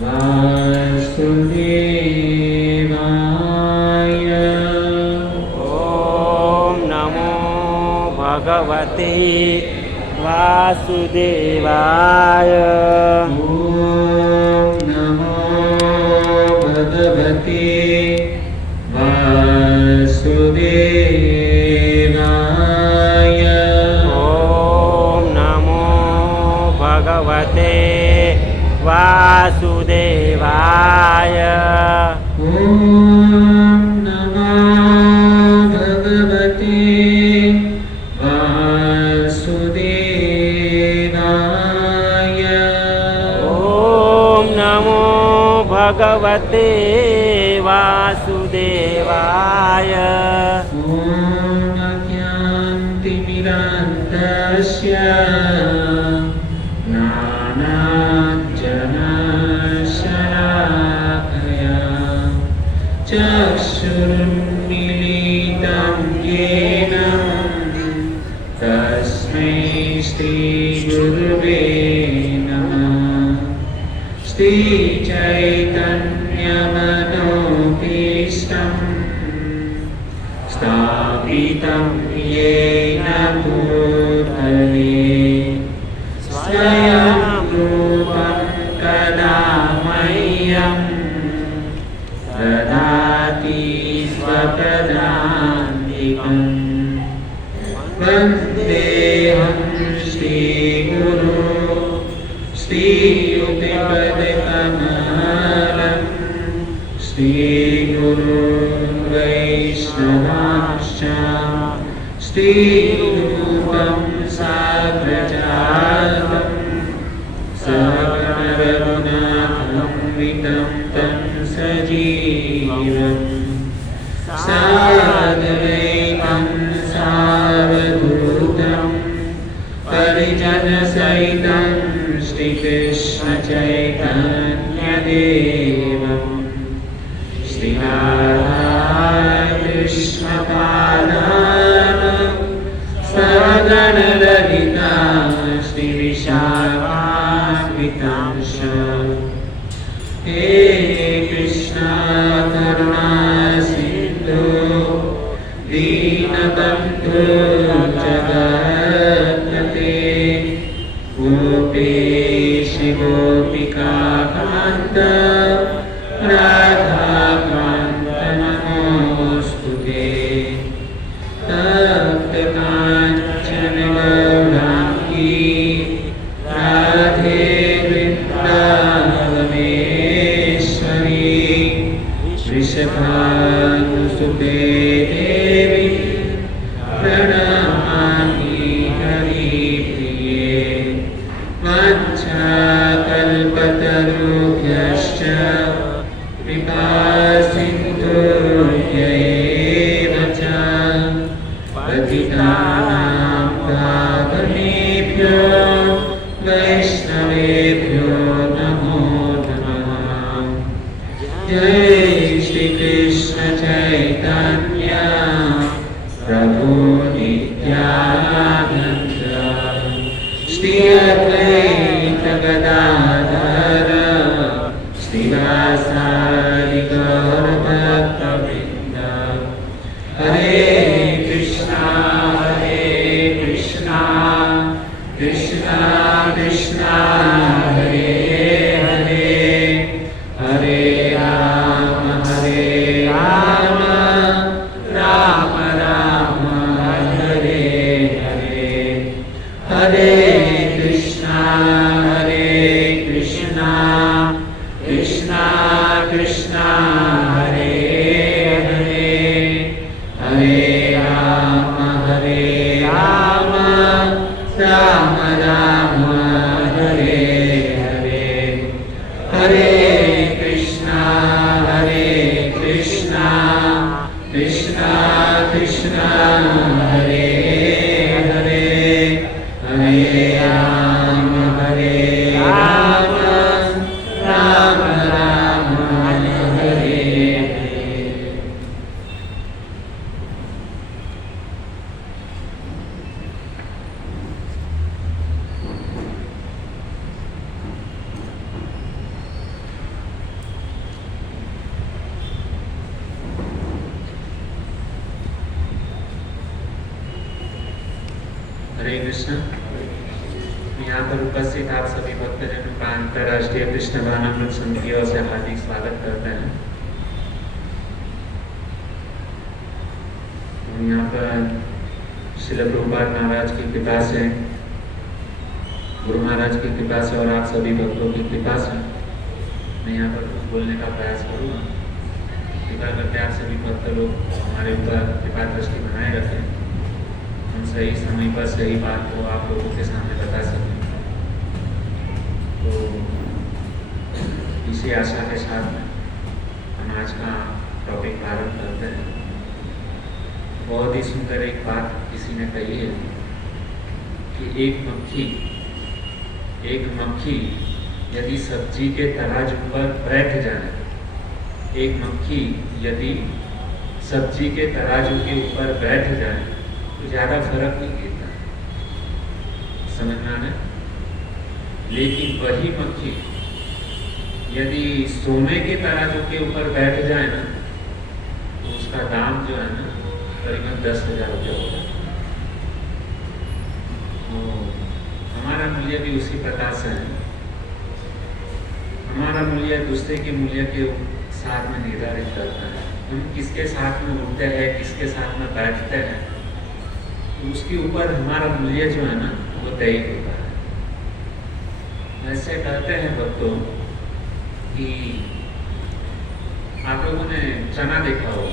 वासुदेवाय। ॐ नमो भगवते वासुदेवाय। ॐ नमो भगवते वासुदेवाय। ॐ नमो भगवते वासुदेवाय। ॐ नमो भगवते वासुदेवाय। ॐ नमो भगवते वासुदेवाय। ॐ अज्ञानतिमिरान्धस्य ज्ञानाञ्जनशलाकया चक्षुरुन्मीलितं येन तस्मै श्रीगुरुवे नमः। श्रीचैतन्यमनोभीष्टं स्थापितं येन भूतले स्वयं रूपं कदा मह्यं ददाति स्वपदान्तिकम्। वन्देऽहं श्रीगुरो श्रीयुतिपदकमलं श्रीगुरुन् वैष्णवांश्च श्रीरूपं साग्रजातं सकलरघुनाथान्वितं तं सजीवम् साद्वैतं सावधूतं परिजनसहितं श्रीकृष्णचैतन्यदेवम् श्रीराधाकृष्णपादान् सगणललिता श्रीविशाखान्वितांश्च। हे कृष्णा करुणा सिन्धु दीनबन्धु जगत्पते गोपेश गोपिकान्त राधाकान्त नमोऽस्तु ते। तप्तकाञ्चन गौराङ्गी राधे वृन्दावनेश्वरी वृषभानुसुते देवी प्रणमामि हरिप्रिये। वाञ्छाकल्पतरुभ्यश्च कृपासिन्धुभ्य एव च पतितानां पावनेभ्यो वैष्णवेभ्यो नमो नमः। जय श्रीकृष्ण चैतन्य प्रभु नित्यानन्द श्री अद्वैत गदाधर श्रीवासादि गौरभक्तवृन्द। हरे कृष्णा कृष्णा कृष्णा हरे हरे हरे राम पर उपस्थित आप सभी भक्तजनों का अंतर्राष्ट्रीय कृष्ण भावनामृत संघ की ओर से हार्दिक स्वागत करते हैं। हम यहाँ पर श्रील प्रभुपाद महाराज की कृपा से, गुरु महाराज की कृपा से और आप सभी भक्तों की कृपा से मैं यहाँ पर कुछ बोलने का प्रयास करूँगा। कृपा करके आप सभी भक्त लोग हमारे ऊपर कृपा दृष्टि बनाए रखें, हम सही समय पर सही बात को आप लोगों के सामने बता सकें। तो इसी आशा के साथ हम आज का टॉपिक प्रारंभ करते हैं। बहुत ही सुंदर एक बात किसी ने कही है कि एक मक्खी यदि सब्जी के तराजू पर बैठ जाए, एक मक्खी यदि सब्जी के तराजू के ऊपर बैठ जाए तो ज़्यादा फर्क नहीं गिरता, समझ में आना। लेकिन वही मक्खी यदि सोने के तराजू के ऊपर बैठ जाए ना तो उसका दाम जो है ना करीबन 10,000 रुपये होगा। तो हमारा मूल्य भी उसी प्रकार से है। हमारा मूल्य दूसरे के मूल्य के साथ में निर्धारित करता है। हम किसके साथ में उठते हैं, किसके साथ में बैठते हैं, तो उसके ऊपर हमारा मूल्य जो है ना वो तय होता है। ऐसे कहते हैं भक्तों कि आप लोगों ने चना देखा हो,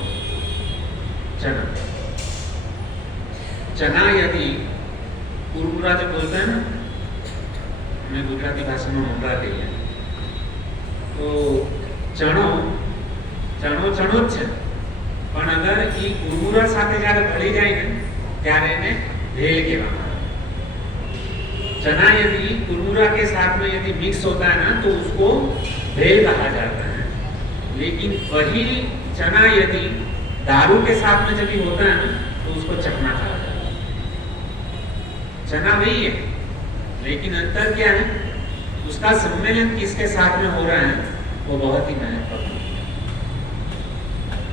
चना यदि कुरमुरा जो बोलते हैं ना, हमें गुजराती भाषा में मुंडा कहिए, तो चणो જ છે, પણ અગર એ કુરમુરા સાથે જ્યારે ભળી જાય ને ત્યારે એને ભેલ કહેવામાં આવે। चना यदि कुरमुरा के साथ में यदि मिक्स होता है ना तो उसको भेल कहा जाता है। लेकिन वही चना यदि दारू के साथ में जब होता है ना तो उसको चखना कहा जाता है। चना वही है, लेकिन अंतर क्या है, उसका सम्मेलन किसके साथ में हो रहा है वो बहुत ही महत्वपूर्ण है।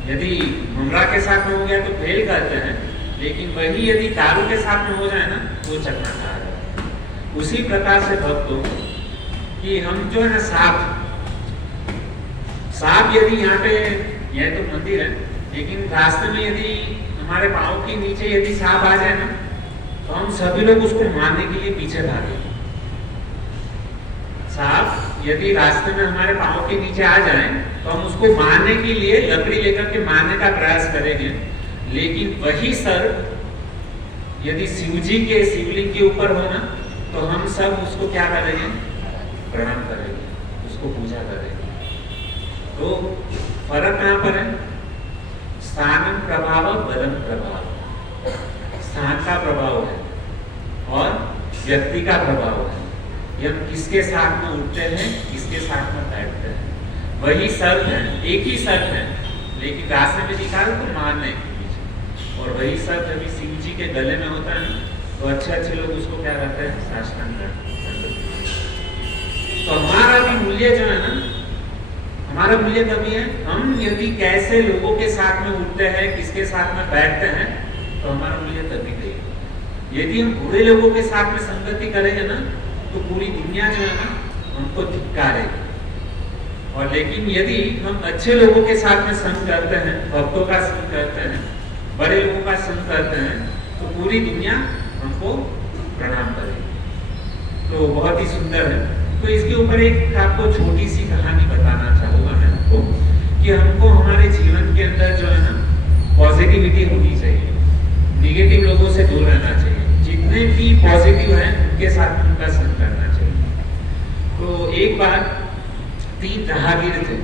यदि ममरा के साथ में हो गया तो भेल कहते हैं, लेकिन वही यदि दारू के साथ में हो जाए ना वो चखना कहा जाता है। उसी प्रकार से भक्तों कि हम जो है ना सांप यदि यहाँ पे, यह तो मंदिर है, लेकिन रास्ते में यदि हमारे पाँव के नीचे यदि सांप आ जाए ना तो हम सभी लोग उसको मारने के लिए पीछे भागे। सांप यदि रास्ते में हमारे पाँव के नीचे आ जाए तो हम उसको मारने के लिए लकड़ी लेकर के मारने का प्रयास करेंगे। लेकिन वही सर्प यदि शिवजी के शिवलिंग के ऊपर हो ना तो हम सब उसको क्या करेंगे, प्रणाम करेंगे, उसको पूजा करेंगे। तो फर्क कहाँ पर है, स्थान प्रभाव बलम प्रभाव, स्थान का प्रभाव है और व्यक्ति का प्रभाव है। हम किसके साथ में उठते हैं, किसके साथ में बैठते हैं। वही सर्प है, एक ही सर्प है, लेकिन रास्ते में दिखा तो मारने के पीछे। और वही सर्प जब शिव जी के गले में होता है तो अच्छे लोग उसको क्या करते हैं, साष्टांग करते हैं। तो हमारा भी मूल्य जो है ना, हमारा मूल्य कभी है, हम यदि कैसे लोगों के साथ में उठते हैं, किसके साथ में बैठते हैं, तो हमारा मूल्य तभी देगा। यदि हम बुरे लोगों के साथ में संगति करेंगे ना तो पूरी दुनिया जो है ना हमको धिक्कारेगी। और लेकिन यदि हम अच्छे लोगों के साथ में संग करते हैं, भक्तों का संग करते हैं, बड़े लोगों का संग करते हैं, तो पूरी दुनिया हमको प्रणाम करेगी। तो बहुत ही सुंदर है। तो इसके ऊपर एक आपको छोटी सी कहानी बताना चाहूँगा मैं आपको, कि हमको हमारे जीवन के अंदर जो है ना पॉजिटिविटी होनी चाहिए, निगेटिव लोगों से दूर रहना चाहिए। जितने भी पॉजिटिव हैं उनके साथ उनका संग करना चाहिए। तो एक बार 3 राहगीर थे,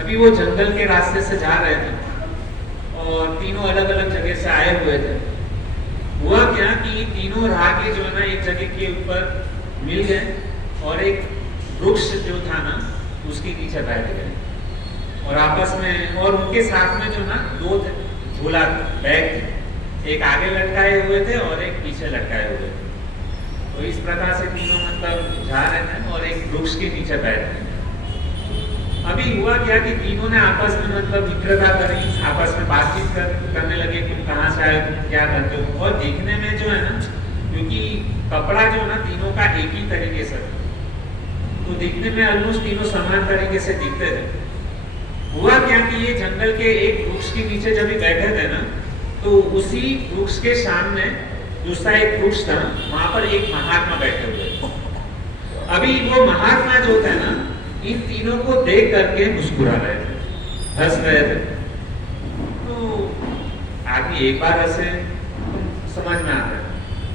अभी वो जंगल के रास्ते से जा रहे थे और तीनों अलग अलग जगह से आए हुए थे। हुआ क्या कि तीनों राहगीर जो है ना एक जगह के ऊपर मिल गए और एक वृक्ष जो था ना उसके नीचे बैठ गए और आपस में, और उनके साथ में जो ना 2 झोला बैग थे, एक आगे लटकाए हुए थे और एक पीछे लटकाए हुए थे। तो इस प्रकार से तीनों मतलब जा रहे थे और एक वृक्ष के नीचे बैठ गए। अभी हुआ क्या कि तीनों ने आपस में मतलब मित्रता करी, आपस में बातचीत करने लगे, तुम कहाँ से आए, तुम क्या करते हो। और देखने में जो है ना, क्योंकि कपड़ा जो ना तीनों का एक ही तरीके से था, तो दिखने में ऑलमोस्ट तीनों समान तरीके से दिखते थे। हुआ क्या कि ये जंगल के एक वृक्ष के नीचे जब ये बैठे थे ना, तो उसी वृक्ष के सामने दूसरा एक वृक्ष था, वहां पर एक महात्मा बैठे हुए थे। अभी वो महात्मा जो थे ना, इन तीनों को देख करके मुस्कुरा रहे थे, हंस रहे थे। तो आदमी एक बार हंसे तो समझ में आता है,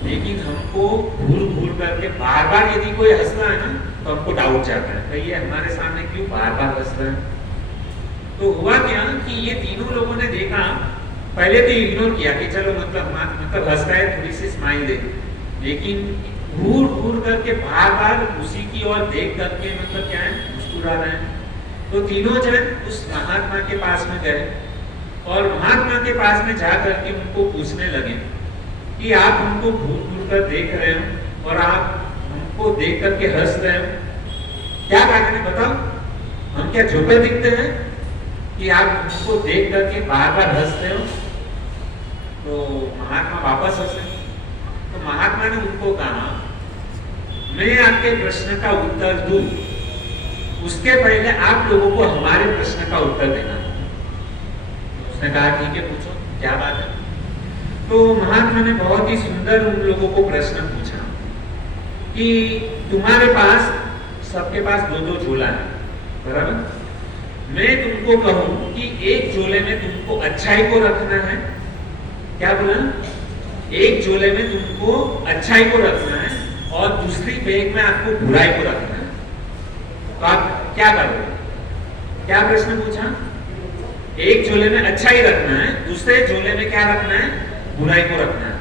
लेकिन हमको भूल भूल करके बार बार यदि कोई हंस रहा है ना, तो हमको डाउट जाता है कि ये हमारे सामने क्यों बार बार हंस रहा है। तो हुआ क्या कि ये तीनों लोगों ने देखा, पहले तो इग्नोर किया कि चलो मतलब हंस रहा है, थोड़ी सी स्माइल दे, लेकिन घूर घूर करके बार बार उसी की ओर देख करके मतलब क्या है, मुस्कुरा रहे हैं। तो तीनों जन उस महात्मा के पास में गए और महात्मा के पास में जा करके उनको पूछने लगे कि आप हमको घूर घूर कर देख रहे हो और आप हमको देख करके हंस रहे हो, क्या कारण है बताओ? हम क्या जोकर दिखते हैं कि आप हमको देख करके बार बार हंस रहे हो? तो महात्मा वापस हंसे। तो महात्मा ने उनको कहा, मैं आपके प्रश्न का उत्तर दूं, उसके पहले आप लोगों को हमारे प्रश्न का उत्तर देना। उसने कहा ठीक है, पूछो क्या बात है। तो महात्मा ने बहुत ही सुंदर उन लोगों को प्रश्न पूछा कि तुम्हारे पास, सबके पास दो दो झोला है, बराबर? मैं तुमको कहूं कि एक झोले में तुमको अच्छाई को रखना है, क्या बोला? एक झोले में तुमको अच्छाई को रखना है और दूसरी बैग में आपको बुराई को रखना है, तो आप क्या करोगे? क्या प्रश्न पूछा? एक झोले में अच्छाई रखना है, दूसरे झोले में क्या रखना है? बुराई को रखना है,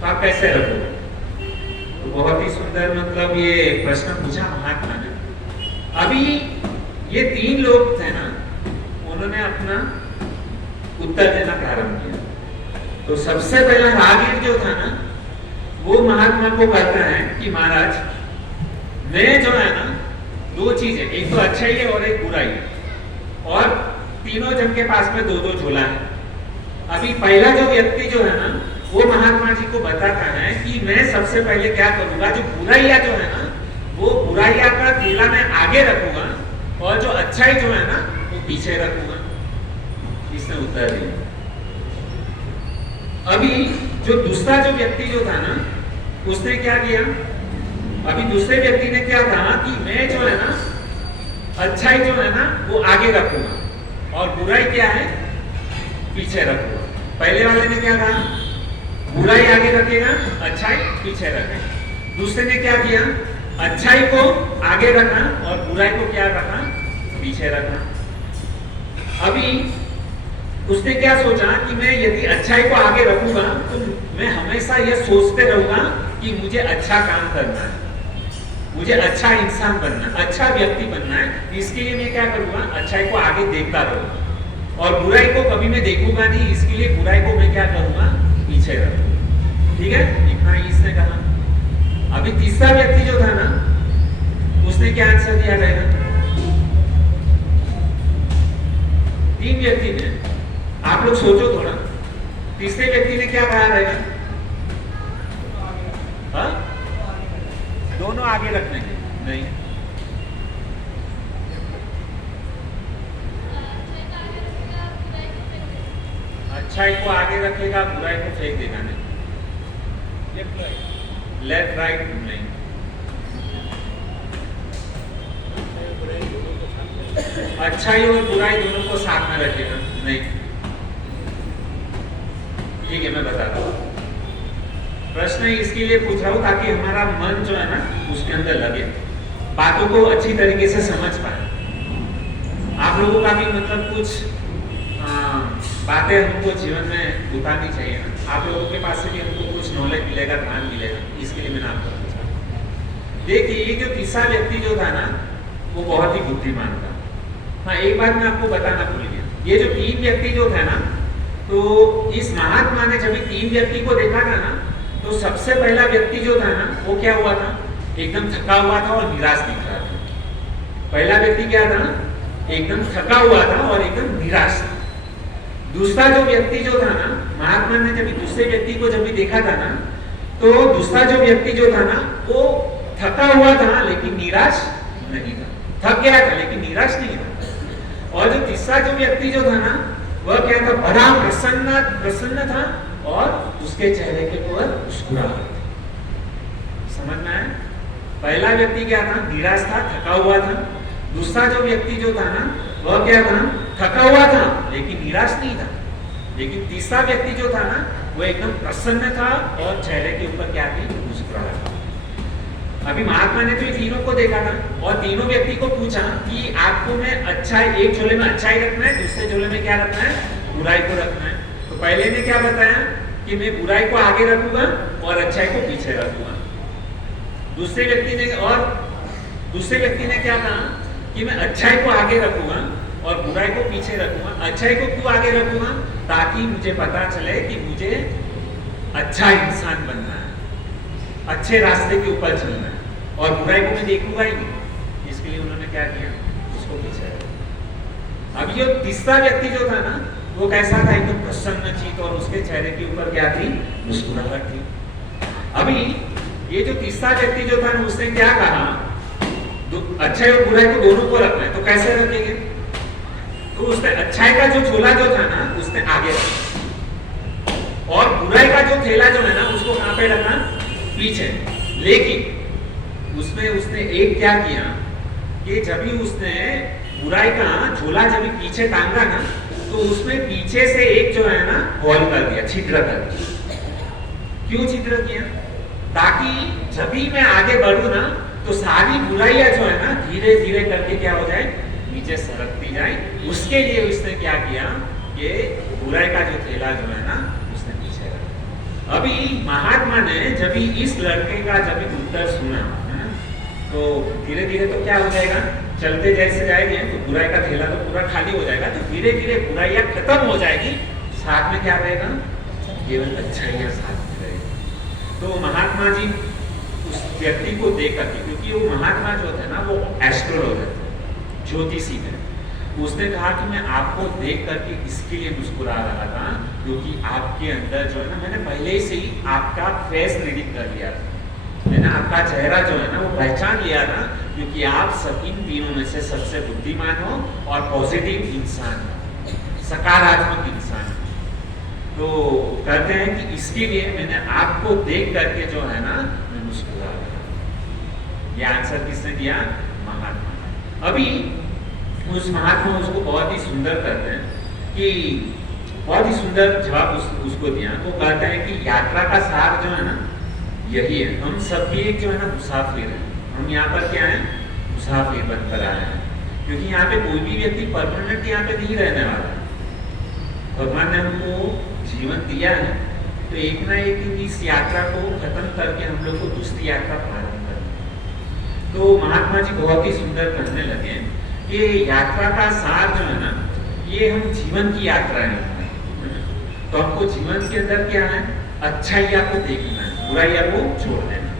तो आप कैसे रखोगे? तो बहुत ही सुंदर मतलब ये प्रश्न पूछा महात्मा ने। अभी ये तीन लोग थे ना, उन्होंने अपना उत्तर देना प्रारंभ किया। तो सबसे पहला राहगीर जो था ना, वो महात्मा को कहता है कि महाराज, मैं जो है ना, दो चीजें, एक तो अच्छाई है और एक बुराई है, और तीनों जन के पास में दो दो झोला है। अभी पहला जो व्यक्ति जो है ना, वो महात्मा जी को बताता है कि मैं सबसे पहले क्या करूंगा, जो बुराइयां जो है ना, वो बुराइयां का थैला मैं आगे रखूंगा और जो अच्छाई जो है ना, वो पीछे रखूंगा। इसने उत्तर दिया। अभी जो दूसरा जो व्यक्ति जो था ना, उसने क्या किया? अभी दूसरे व्यक्ति ने क्या कहा कि मैं जो है ना, अच्छाई जो है ना, वो आगे रखूंगा और बुराई क्या है, पीछे रखूंगा। पहले वाले ने क्या कहा? बुराई आगे रखेगा, अच्छाई पीछे रखेगा। दूसरे ने क्या किया? अच्छाई को आगे रखा और बुराई को क्या रखा? पीछे रखा। अभी उसने क्या सोचा कि मैं यदि अच्छाई को आगे रखूंगा तो मैं हमेशा यह सोचते रहूंगा कि मुझे अच्छा काम करना है, मुझे अच्छा इंसान बनना है, अच्छा व्यक्ति बनना है। इसके लिए मैं क्या करूंगा? अच्छाई को आगे देखता रहूंगा और बुराई को कभी मैं देखूंगा नहीं, इसके लिए बुराई को मैं क्या करूंगा? पीछे रखूंगा। ठीक है, इतना ही इसने कहा। अभी तीसरा व्यक्ति जो था ना, उसने क्या आंसर दिया रहेगा? तीन व्यक्ति ने, आप लोग सोचो थोड़ा, तीसरे व्यक्ति ने क्या कहा रहेगा? हाँ? दोनों आगे रखने के नहीं, अच्छाई को आगे रखेगा, बुराई को फेंक देगा। नहीं, लेफ्ट राइट नहीं, अच्छाई और बुराई दोनों को साथ में रखेगा। नहीं, ठीक है, मैं बताता हूँ। प्रश्न इसके लिए पूछ रहा हूँ ताकि हमारा मन जो है ना, उसके अंदर लगे, बातों को अच्छी तरीके से समझ पाए। आप लोगों का भी मतलब कुछ बातें हमको जीवन में उतारनी चाहिए ना, आप लोगों के पास से भी हमको कुछ नॉलेज मिलेगा, ज्ञान मिलेगा, इसके लिए मैंने आपको पूछा। देखिए, ये जो तीसरा व्यक्ति जो था ना, वो बहुत ही बुद्धिमान था। हाँ, एक बात मैं आपको बताना भूल गया, ये जो तीन व्यक्ति जो था ना, तो इस महात्मा ने जब तीन व्यक्ति को देखा था ना, तो सबसे पहला व्यक्ति जो था ना, वो क्या हुआ था? एकदम थका हुआ था और निराश दिख रहा था। पहला व्यक्ति क्या था? एकदम थका हुआ था और एकदम निराश था। दूसरा जो व्यक्ति जो था ना, महात्मा ने जब दूसरे व्यक्ति को जब भी देखा था ना, तो दूसरा जो व्यक्ति जो था ना वो थका हुआ था लेकिन निराश नहीं था, थक गया था लेकिन निराश नहीं था। और जो तीसरा जो व्यक्ति जो था ना वह क्या था, बड़ा प्रसन्न था और उसके चेहरे के ऊपर मुस्कुराहट थी। समझ में आया? पहला व्यक्ति क्या था, निराश था, थका हुआ था। दूसरा जो व्यक्ति जो था ना वह क्या था, थका हुआ था लेकिन निराश नहीं था। लेकिन तीसरा व्यक्ति जो था ना वो एकदम प्रसन्न था और चेहरे के ऊपर क्या थी, मुस्कुराहट। अभी महात्मा ने तो तीनों को देखा था और तीनों व्यक्ति को पूछा कि आपको में अच्छा, एक झोले में अच्छाई रखना है, दूसरे झोले में क्या रखना है, बुराई को रखना है। तो पहले ने क्या बताया कि मैं बुराई को आगे रखूंगा और अच्छाई को पीछे रखूंगा। दूसरे व्यक्ति ने क्या कहा कि मैं अच्छाई को आगे रखूंगा और बुराई को पीछे रखूंगा। अच्छाई को क्यों आगे रखूंगा, ताकि मुझे पता चले कि मुझे अच्छा इंसान बनना है, अच्छे रास्ते के ऊपर चलना है, और बुराई को मैं देखूंगा ही नहीं। इसके लिए उन्होंने क्या किया, उसको पीछे रखा। अब ये तीसरा व्यक्ति जो था ना वो कैसा था, एकदम प्रसन्नचित्त और उसके चेहरे के ऊपर क्या थी, मुस्कुराहट थी। अभी ये जो तीसरा व्यक्ति जो था ना उसने क्या कहा, अच्छाई और बुराई को दोनों को रखना है, तो कैसे रखेंगे? तो उसने अच्छाई का जो झोला जो था ना उसने आगे रखा और बुराई का जो थैला जो है ना उसको कहां पे रखा, पीछे। लेकिन उसमें उसने एक क्या किया कि जब भी उसने बुराई का झोला जब भी पीछे टांगा ना तो उसमें पीछे से एक जो है ना होल कर दिया, छिद्र कर दिया। क्यों छिद्र किया? ताकि जब भी मैं आगे बढ़ूं ना तो सारी बुराइयां जो है ना धीरे धीरे करके क्या हो जाए, नीचे सरकती जाए। उसके लिए उसने क्या किया, ये बुराई का जो थैला जो है ना उसने पीछे रखा। अभी महात्मा ने जब इस लड़के का जब उत्तर सुना है ना तो धीरे धीरे तो क्या हो जाएगा, चलते जैसे जाएंगे तो बुराई का थैला तो पूरा खाली हो जाएगा, तो धीरे धीरे बुराइयां खत्म हो जाएगी, साथ में क्या रहेगा, केवल अच्छाइयां साथ में रहेगी। तो महात्मा जी उस व्यक्ति को देख करके, क्योंकि वो महात्मा जो थे ना वो एस्ट्रोलॉजर थे, ज्योतिषी थे, उसने कहा कि मैं आपको देख करके इसके लिए मुस्कुरा रहा था क्योंकि आपके अंदर जो है ना, मैंने पहले से ही आपका फेस रीडिंग कर लिया था, मैंने आपका चेहरा जो है ना वो पहचान लिया था, क्योंकि आप सब इन तीनों में से सबसे बुद्धिमान हो और पॉजिटिव इंसान हो, सकारात्मक इंसान। तो कहते हैं कि इसके लिए मैंने आपको देख करके जो है ना मैं मुस्कुरा रहा। ये आंसर किसने दिया, महात्मा। अभी उस महात्मा उसको बहुत ही सुंदर कहते हैं कि बहुत ही सुंदर जवाब उसको दिया। तो कहते हैं कि यात्रा का सार जो है ना यही है, हम सब भी एक जो है ना मुसाफिर हैं, हम यहाँ पर क्या है, मुसाफिर बनकर आए हैं, क्योंकि यहाँ पे कोई भी व्यक्ति परमानेंट यहाँ पे नहीं रहने वाला। भगवान ने हमको जीवन दिया है तो एक ना एक दिन इस यात्रा को खत्म करके हम लोग को दूसरी यात्रा प्रारंभ करनी। तो महात्मा जी बहुत ही सुंदर कहने लगे कि यात्रा का सार जो है ना ये हम जीवन की यात्रा है, तो हमको जीवन के अंदर क्या है, अच्छाइयाँ को देखना है, बुराइयाँ को छोड़ देना।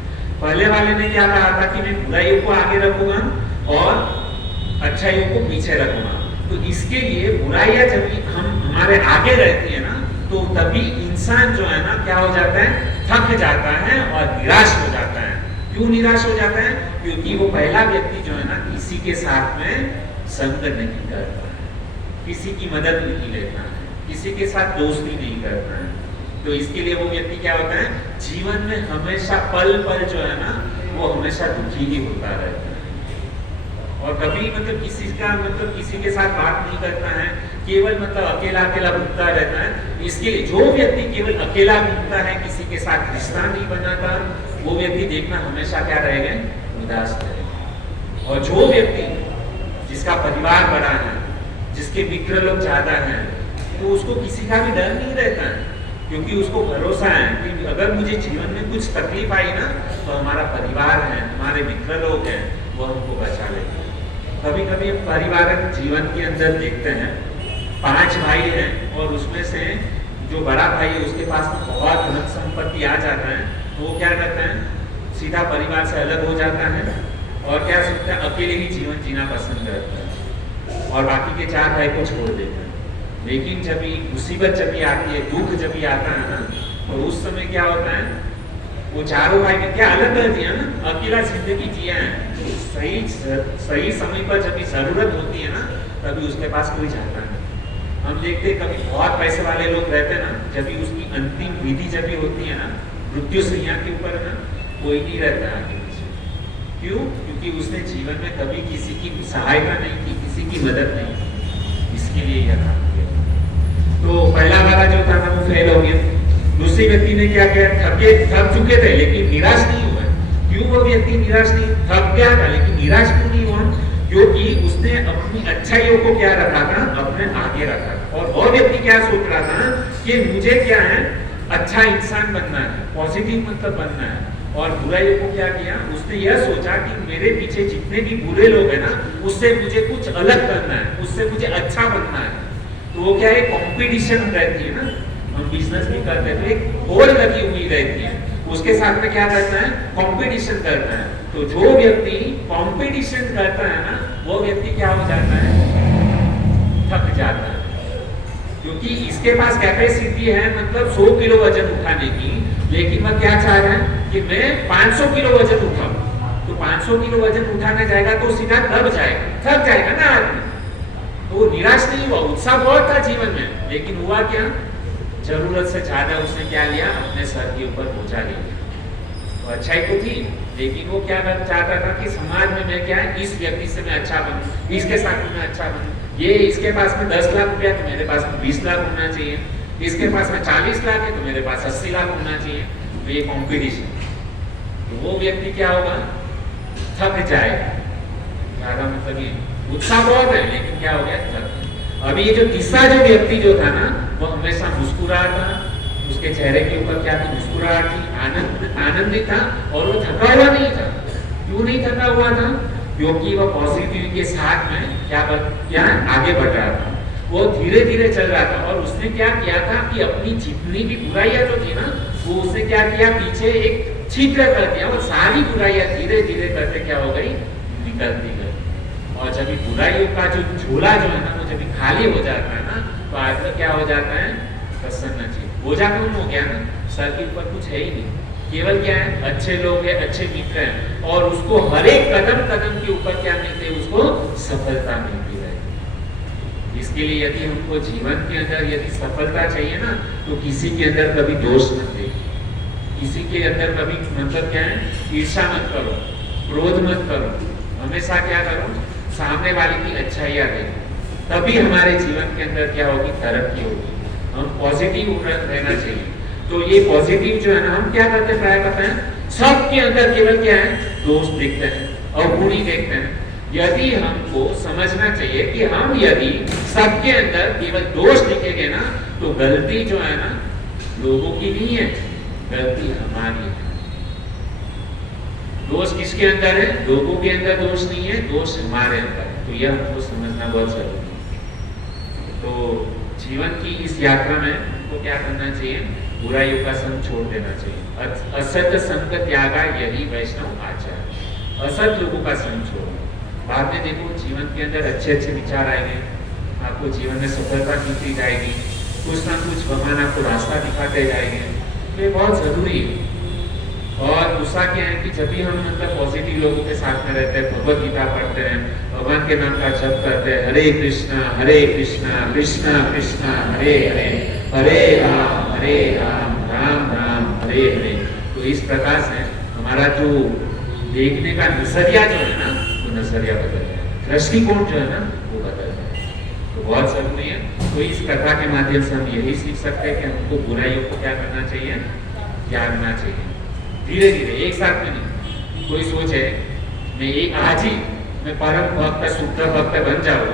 पहले वाले ने क्या कहा था कि मैं बुराइयों को आगे रखूंगा और अच्छाइयों को पीछे रखूंगा। तो इसके लिए बुराइयाँ जब हम हमारे आगे रहती है ना तो तभी इंसान जो है ना क्या हो जाता है, थक जाता है और निराश हो जाता है। क्यों निराश हो जाता है? क्योंकि वो पहला व्यक्ति जो है ना किसी के साथ में संग नहीं करता है, किसी की मदद नहीं लेता है, किसी के साथ दोस्ती नहीं करता है। तो इसके लिए वो व्यक्ति क्या होता है, जीवन में हमेशा पल पल जो है ना वो हमेशा दुखी ही होता रहता है और कभी किसी के साथ बात नहीं करता है, केवल अकेला अकेला घूमता रहता है। इसके लिए जो व्यक्ति केवल अकेला घूमता है, किसी के साथ रिश्ता नहीं बनाता, वो व्यक्ति देखना हमेशा क्या रहेगा, उदास रहेगा। और जो व्यक्ति जिसका परिवार बड़ा है, जिसके मित्र लोग ज्यादा हैं, तो उसको किसी का भी डर नहीं रहता है, क्योंकि उसको भरोसा है कि अगर मुझे जीवन में कुछ तकलीफ आई ना तो हमारा परिवार है, हमारे मित्र लोग हैं, वो हमको बचा लेंगे। कभी कभी हम पारिवारिक जीवन के अंदर देखते हैं 5 भाई हैं और उसमें से जो बड़ा भाई है उसके पास में बहुत धन संपत्ति आ जाता है, तो वो क्या करता है, सीधा परिवार से अलग हो जाता है और क्या सोचता है, अकेले ही जीवन जीना पसंद करता है और बाकी के 4 भाई को छोड़ देता है। लेकिन जब मुसीबत जब आती है, दुख जब आता है ना, तो उस समय क्या होता है, वो चारों भाई ने क्या अलग कर दिया ना, अकेला जिंदगी जिया है। तो सही समय पर जब जरूरत होती है ना, तभी उसके पास कोई जाता नहीं। हम देखते कभी बहुत पैसे वाले लोग रहते हैं ना, जब भी उसकी अंतिम विधि जब भी होती है ना, मृत्यु सैया के ऊपर ना कोई नहीं रहता आगे पीछे। क्यों? क्योंकि उसने जीवन में कभी किसी की सहायता नहीं की, किसी की मदद नहीं की। इसके लिए यह काम किया। तो पहला वाला जो था ना वो फेल हो गया। दूसरे व्यक्ति ने क्या किया, थक चुके थे लेकिन निराश नहीं हुआ। क्यों वो व्यक्ति निराश नहीं, थक गया था लेकिन निराश क्यों नहीं हुआ? क्योंकि उसने अपनी अच्छाइयों को क्या रखा था, अपने आगे रखा था। और वो व्यक्ति क्या सोच रहा था कि मुझे क्या है, अच्छा इंसान बनना है, पॉजिटिव मतलब बनना है। और बुराइयों को क्या किया, उसने यह सोचा कि मेरे पीछे जितने भी बुरे लोग हैं ना, उससे मुझे कुछ अलग करना है, उससे मुझे अच्छा बनना है। तो वो क्या है, कंपटीशन रहती है ना, हम बिजनेस भी करते हैं तो एक होड़ लगी हुई रहती है, उसके साथ में क्या करता है, कंपटीशन करता है। तो जो व्यक्ति कंपटीशन करता है ना, वो व्यक्ति क्या हो जाता है, थक जाता है। क्योंकि इसके पास कैपेसिटी है मतलब 100 किलो वजन उठाने की, लेकिन वह क्या चाह रहा है कि मैं 500 किलो वजन उठाऊं। तो 500 किलो वजन उठाने जाएगा तो सीधा दब जाएगा, थक जाएगा ना आदमी। तो निराश नहीं हुआ, उत्साह बहुत था जीवन में, लेकिन हुआ क्या, जरूरत से ज्यादा उसने क्या लिया, अपने सर के ऊपर बोझा लिया। तो अच्छाई तो थी, लेकिन वो क्या चाहता था कि समाज में मैं क्या है, इस व्यक्ति से मैं अच्छा बनूं, इसके साथ में मैं अच्छा बनूं। ये इसके पास में 10 लाख रुपया तो मेरे पास में 20 लाख होना चाहिए, इसके पास में 40 लाख है तो मेरे पास 80 लाख होना चाहिए। तो ये कॉम्पिटिशन, तो वो व्यक्ति क्या होगा, थक जाएगा। ज्यादा मतलब ये उत्साह बहुत है लेकिन क्या हो गया, थक। अभी ये जो तीसरा जो व्यक्ति जो था ना, वो हमेशा मुस्कुराता था, उसके चेहरे के ऊपर क्या थी, मुस्कुराहट थी, आनंदित था, और वो थका हुआ नहीं था। क्यों नहीं थका हुआ था? क्योंकि वह पॉजिटिव के साथ में क्या आगे बढ़ रहा था, वो धीरे धीरे चल रहा था। और उसने क्या किया था कि अपनी जितनी भी बुराइयां जो थी ना, वो उसने क्या किया, पीछे एक छिद्र कर दिया, वो सारी बुराइयां धीरे धीरे करते क्या हो गई, निकलती गई। और जब बुराइयों का जो झोला जो है ना, वो जब खाली हो जाता है ना, तो आदमी क्या हो जाता है, प्रसन्न जी, बोझा कम हो गया ना, सर के ऊपर कुछ है ही नहीं, केवल क्या है, अच्छे लोग हैं, अच्छे मित्र हैं, और उसको हर एक कदम कदम के ऊपर क्या मिलते हैं, उसको सफलता मिलती है। इसके लिए यदि हमको जीवन के अंदर यदि सफलता चाहिए ना, तो किसी के अंदर कभी दोष मत देखिए, किसी के अंदर कभी मतलब क्या है, ईर्ष्या मत करो, क्रोध मत करो, हमेशा क्या करो, सामने वाले की अच्छाइयाँ देखो, तभी हमारे जीवन के अंदर क्या होगी, तरक्की होगी। हम पॉजिटिव रहना चाहिए। तो ये पॉजिटिव जो है ना, हम क्या करते हैं, प्राय करते हैं सबके अंदर केवल क्या है, दोष देखते हैं और बुरी देखते हैं। यदि हमको समझना चाहिए कि हम यदि सबके अंदर केवल दोष दिखेंगे ना, तो गलती जो है ना लोगों की नहीं है, गलती हमारी है। दोष किसके अंदर है, लोगों के अंदर दोष नहीं है, दोष हमारे अंदर। तो यह हमको समझना बहुत जरूरी है। तो जीवन की इस यात्रा में हमको क्या करना चाहिए, बुराइयों का संग छोड़ देना चाहिए। असत संग त्यागा यही वैष्णव आचार। असत लोगों का संग छोड़ो, बाद में देखो जीवन के अंदर अच्छे अच्छे विचार आएंगे, आपको जीवन में सफलता मिलती जाएगी, कुछ ना कुछ भगवान आपको रास्ता दिखाते जाएंगे। तो ये बहुत जरूरी है। और दूसरा क्या है कि जब भी हम मतलब पॉजिटिव लोगों के साथ में रहते हैं, भगवत गीता पढ़ते हैं, भगवान के नाम का जप करते हैं, हरे कृष्णा कृष्णा कृष्णा हरे हरे, हरे राम राम राम हरे हरे। तो इस प्रकार से हमारा जो देखने का नजरिया जो है ना, वो नजरिया बदल जाए, दृष्टिकोण जो है ना वो बदल जाए। तो बहुत जरूरी है। तो इस कथा के माध्यम से हम यही सीख सकते हैं कि हमको बुराइयों को क्या करना चाहिए, त्यागना चाहिए, धीरे धीरे, एक साथ में नहीं। कोई सोचे मैं एक आज ही मैं परम भक्त शुद्ध भक्त बन जाऊं,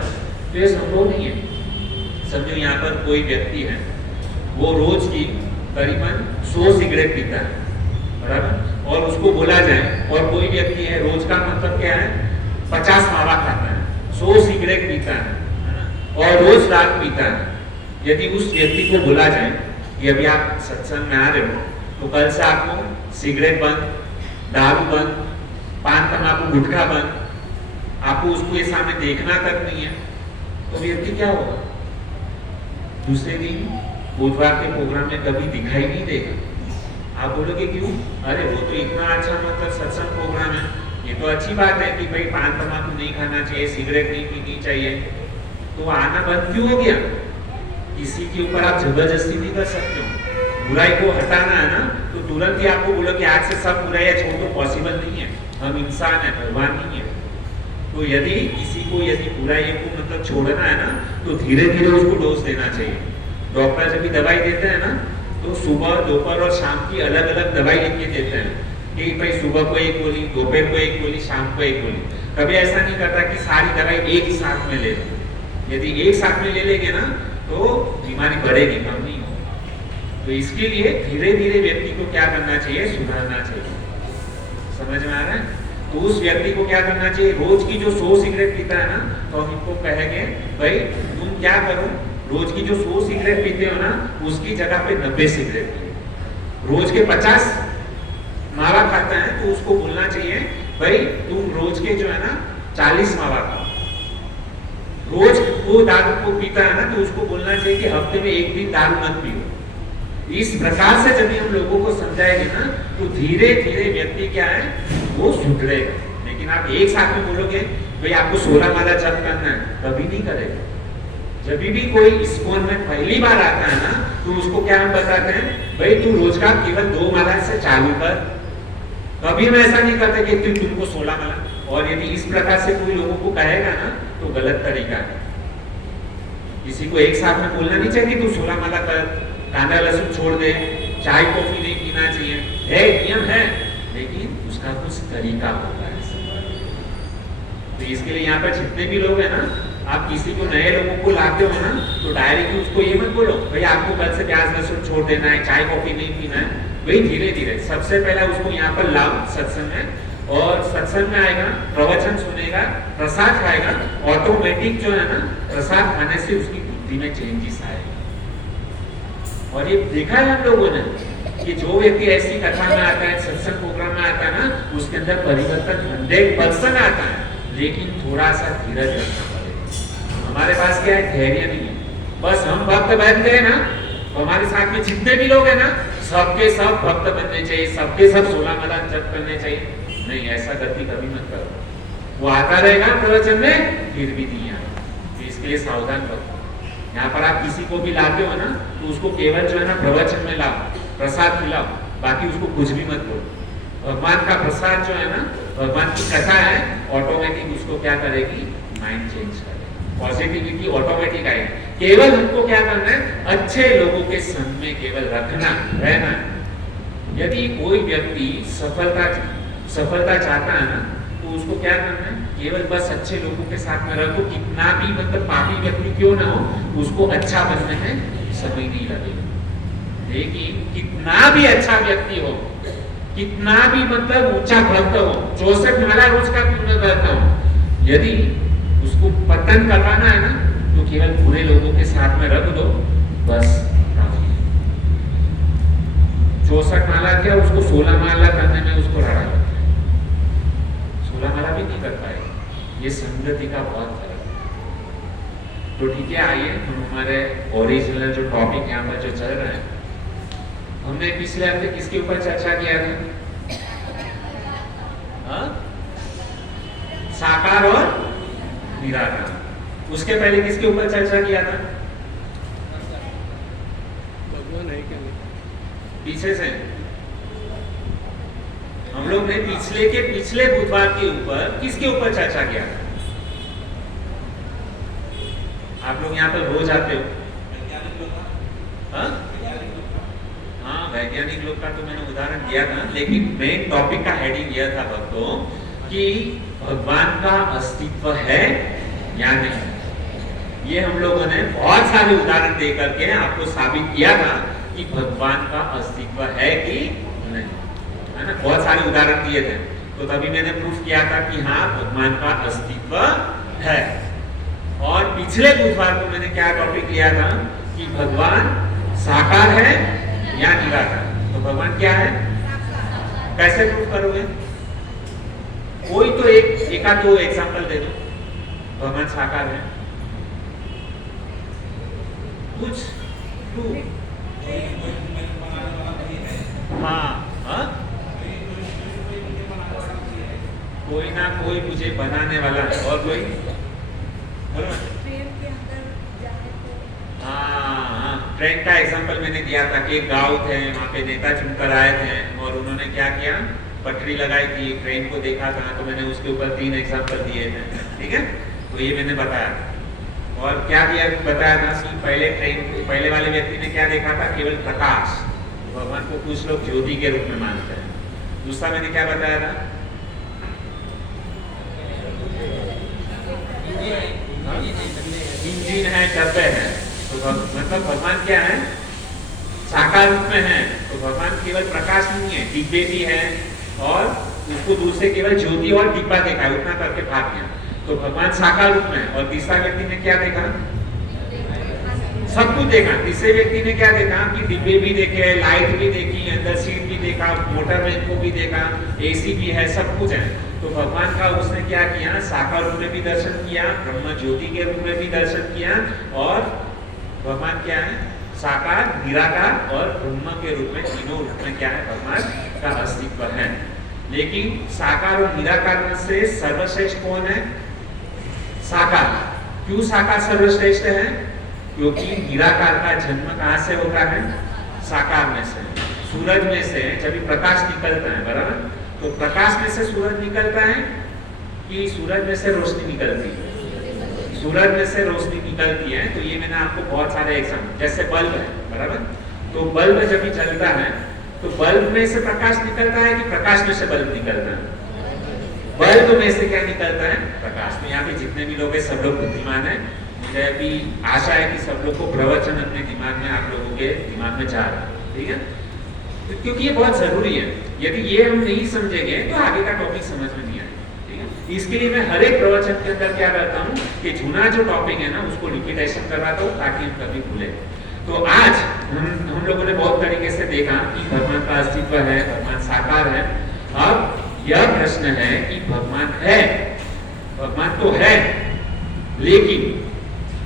तो ये संभव नहीं है। समझो यहाँ पर कोई व्यक्ति है, वो रोज की करीबन 100 सिगरेट पीता है, बराबर, और उसको बोला जाए, और कोई व्यक्ति है रोज का मतलब क्या है, 50 मावा खाता है, 100 सिगरेट पीता है और रोज रात पीता है। यदि उस व्यक्ति को बोला जाए कि अभी आप सत्संग में आ रहे हो, तो कल से आपको सिगरेट बंद, दारू बंद, पान तंबाकू गुटखा बंद, आपको उसको ये सामने देखना तक नहीं है, तो व्यक्ति क्या होगा, दूसरे दिन बुधवार के प्रोग्राम में कभी दिखाई नहीं देगा। आप बोलोगे क्यों? अरे वो तो इतना अच्छा मतलब सत्संग प्रोग्राम है, ये तो अच्छी बात है कि भाई पान तम्बाकू नहीं खाना चाहिए, सिगरेट नहीं पीनी चाहिए, तो आना बंद क्यों हो गया? किसी के ऊपर आप जबरदस्ती नहीं कर सकते हो। बुराई को हटाना है ना, तो तुरंत ही आपको बोलो कि आज से सब बुराइयां छोड़ दो, पॉसिबल नहीं है। हम इंसान है, भगवान नहीं है। तो यदि किसी को यदि बुराई को मतलब छोड़ना है ना, तो धीरे धीरे उसको डोज देना चाहिए। डॉक्टर जब भी दवाई देते हैं ना, तो सुबह दोपहर और शाम की अलग अलग दवाई लिख के देते हैं कि भाई सुबह को एक गोली, दोपहर को एक गोली, शाम को एक गोली। कभी ऐसा नहीं करता कि सारी दवाई एक ही साथ में ले लो। यदि एक साथ में ले लेंगे ना, तो बीमारी बढ़ेगी, कम नहीं होगी। तो इसके लिए धीरे धीरे व्यक्ति को क्या करना चाहिए? सुधारना चाहिए। समझ में आ रहा है? तो उस व्यक्ति को क्या करना चाहिए? रोज की जो 100 सिगरेट पीता है ना, तो हम इनको कहेंगे भाई तुम क्या करो, रोज की जो 100 सिगरेट पीते हो ना, उसकी जगह पे 90 सिगरेट पियो। रोज के 50 मावा खाता है, तो उसको बोलना चाहिए भाई तुम रोज के जो है ना 40 मावा खाओ। रोज वो दारू को पीता है ना, तो उसको बोलना चाहिए कि हफ्ते में एक दिन दारू मत पियो। इस प्रकार से जब हम लोगों को समझाएंगे ना, तो धीरे धीरे व्यक्ति क्या है, वो सुधरेगा। लेकिन आप एक साथ में बोलोगे भाई आपको 16 माला जप करना है, कभी नहीं करेगा। जब भी कोई इस्कॉन में पहली बार आता है ना, तो उसको क्या हम बताते हैं, भाई तू रोज का केवल 2 माला से चालू कर। कभी हम ऐसा नहीं करते कि तुमको 16 माला। और यदि इस प्रकार से कोई लोगों को कहेगा ना, तो गलत तरीका है। किसी को एक साथ में बोलना नहीं चाहिए तू 16 माला कर, कांदा लहसुन छोड़ दे, चाय कॉफी नहीं पीना चाहिए। है नियम है, लेकिन उसका कुछ तरीका होता है। तो इसके लिए यहाँ पर जितने भी लोग हैं ना, आप किसी को नए लोगों को लाते हो ना, तो डायरेक्टली उसको ये मत बोलो भाई आपको कल से प्याज लहसुन छोड़ देना है, चाय कॉफी नहीं पीना है। वही धीरे धीरे सबसे पहला उसको यहाँ पर लाओ सत्संग में, और सत्संग में आएगा, प्रवचन सुनेगा, प्रसाद खाएगा, ऑटोमेटिक जो है ना प्रसाद खाने से उसकी बुद्धि में चेंजेस आएगा। और ये देखा है हम लोगों ने कि जो व्यक्ति ऐसी कथा में आता है, सत्संग प्रोग्राम में आता है ना, उसके अंदर परिवर्तन 100% आता है। लेकिन थोड़ा सा धीरज रखना पड़ेगा। हमारे पास क्या है, धैर्य नहीं है। बस हम भक्त बन गए ना, तो हमारे साथ में जितने भी लोग हैं ना, सबके सब भक्त बनने चाहिए, सबके सब 16 माला जप करने चाहिए। नहीं, ऐसा गलती कभी मत करो। वो आता रहेगा प्रवचन में, फिर भी नहीं आएगा। तो इसके लिए सावधान रहो। यहाँ पर आप किसी को भी लाते हो ना, तो उसको केवल जो है ना प्रवचन में लाओ, प्रसाद खिलाओ, बाकी उसको कुछ भी मत बोलो। भगवान का प्रसाद जो है ना, भगवान की कथा है, ऑटोमेटिक उसको क्या करेगी, माइंड चेंज करेगी, पॉजिटिविटी ऑटोमेटिक आएगी। केवल हमको क्या करना है, अच्छे लोगों के संग में केवल रहना। यदि कोई व्यक्ति सफलता चाहता है ना, तो उसको क्या करना है, केवल बस अच्छे लोगों के साथ में रहो। कितना भी मतलब पापी व्यक्ति क्यों ना हो, उसको अच्छा बनने में समय नहीं लगेगा। लेकिन कितना भी अच्छा व्यक्ति हो, कितना भी मतलब ऊंचा भक्त हो, 64 माला रोज का क्यों न करता हो, यदि उसको पतन करवाना है ना, तो केवल बुरे लोगों के साथ में रख दो, बस काफी है। 64 माला क्या, उसको 16 माला करने में उसको लड़ा लगता है, 16 माला भी नहीं कर पाएगा। ये संगति का बहुत फर्क है। तो ठीक है, आइए हम हमारे ओरिजिनल जो टॉपिक यहाँ पर जो चल रहा है, हमने पिछले हफ्ते किसके ऊपर चर्चा किया था? हाँ? साकार और निराकार। उसके पहले किसके ऊपर चर्चा किया था? भगवान है क्या? पीछे से हम लोग ने पिछले बुधवार के ऊपर किसके ऊपर चर्चा किया था? आप लोग यहाँ पर रोज आते हो? हाँ, वैज्ञानिक लोग का तो मैंने उदाहरण दिया था, लेकिन मेन टॉपिक का हेडिंग यह था भक्तों कि भगवान का अस्तित्व है या नहीं। ये हम लोगों ने बहुत सारे उदाहरण दे करके आपको साबित किया था कि भगवान का अस्तित्व है कि नहीं, है ना। बहुत सारे उदाहरण दिए थे, तो तभी मैंने प्रूफ किया था कि हाँ, भगवान का अस्तित्व है। और पिछले बुधवार को मैंने क्या टॉपिक लिया था कि भगवान साकार है या निराकार। तो भगवान क्या है, कैसे प्रूफ करोगे? कोई तो एक आध दो एग्जांपल दे दो, भगवान साकार है। कुछ हाँ हाँ, कोई ना कोई मुझे बनाने वाला है। और कोई बोलो ना। ट्रेन के अंदर जाए तो हाँ, ट्रेन का एग्जांपल मैंने दिया था कि एक गांव थे, वहाँ पे नेता चुनकर आए थे और उन्होंने क्या किया, पटरी लगाई थी, ट्रेन को देखा था, तो मैंने उसके ऊपर 3 एग्जांपल दिए थे, ठीक है। तो ये मैंने बताया और क्या दिया, बताया था कि पहले वाले व्यक्ति ने क्या देखा था, केवल प्रकाश। भगवान को कुछ लोग ज्योति के रूप में मानते हैं। दूसरा मैंने क्या बताया था, इंजन है, डब्बे हैं। तो मतलब भगवान क्या है, साकार रूप में है। तो भगवान केवल प्रकाश नहीं है, डिब्बे भी है और उसको दूर से केवल ज्योति और डिब्बा देखा है, उतना करके भाग गया। तो भगवान साकार रूप में है। और तीसरा व्यक्ति ने क्या देखा, सब कुछ देखा। तीसरे व्यक्ति ने क्या देखा कि डिब्बे भी देखे, लाइट भी देखी, अंदर सीट भी देखा, मोटर वैन को भी देखा, एसी भी है, सब कुछ है। तो भगवान का उसने क्या किया, साकार रूप में भी दर्शन किया, ब्रह्म ज्योति के रूप में भी दर्शन किया। और भगवान क्या है, साकार, निराकार और ब्रह्म के रूप में, तीनों रूप में क्या है, भगवान का अस्तित्व है। लेकिन साकार और निराकार में से सर्वश्रेष्ठ कौन है, साकार। क्यों साकार सर्वश्रेष्ठ है, क्योंकि निराकार का जन्म कहाँ से होता है, साकार में से, सूरज में से जब प्रकाश निकलता है, बराबर। तो प्रकाश में से सूरज निकलता है कि सूरज में से रोशनी निकलती है, सूरज में से रोशनी निकलती है। तो ये मैंने आपको बहुत सारे एग्जाम्पल, जैसे बल्ब है, बराबर। तो बल्ब जब भी जलता है तो बल्ब में से प्रकाश निकलता है कि प्रकाश में से बल्ब निकलता है, बल्ब में से क्या निकलता है, प्रकाश में। यहाँ पे जितने भी लोग हैं सब लोग बुद्धिमान है। मुझे अभी आशा है कि सब लोग को प्रवचन अपने दिमाग में, आप लोगों के दिमाग में जा रहा है, ठीक है। तो क्योंकि ये बहुत जरूरी है, यदि ये हम नहीं समझेंगे तो आगे का टॉपिक समझ में नहीं आएगा, ठीक है। इसके लिए मैं हर एक प्रवचन के अंदर क्या करता हूँ कि जूना जो टॉपिक है ना उसको रिपीटेशन करवाता हूँ ताकि हम कभी भूले। तो आज हम लोगों ने बहुत तरीके से देखा कि भगवान का अस्तित्व है, भगवान साकार है। अब यह प्रश्न है कि भगवान है, भगवान तो है लेकिन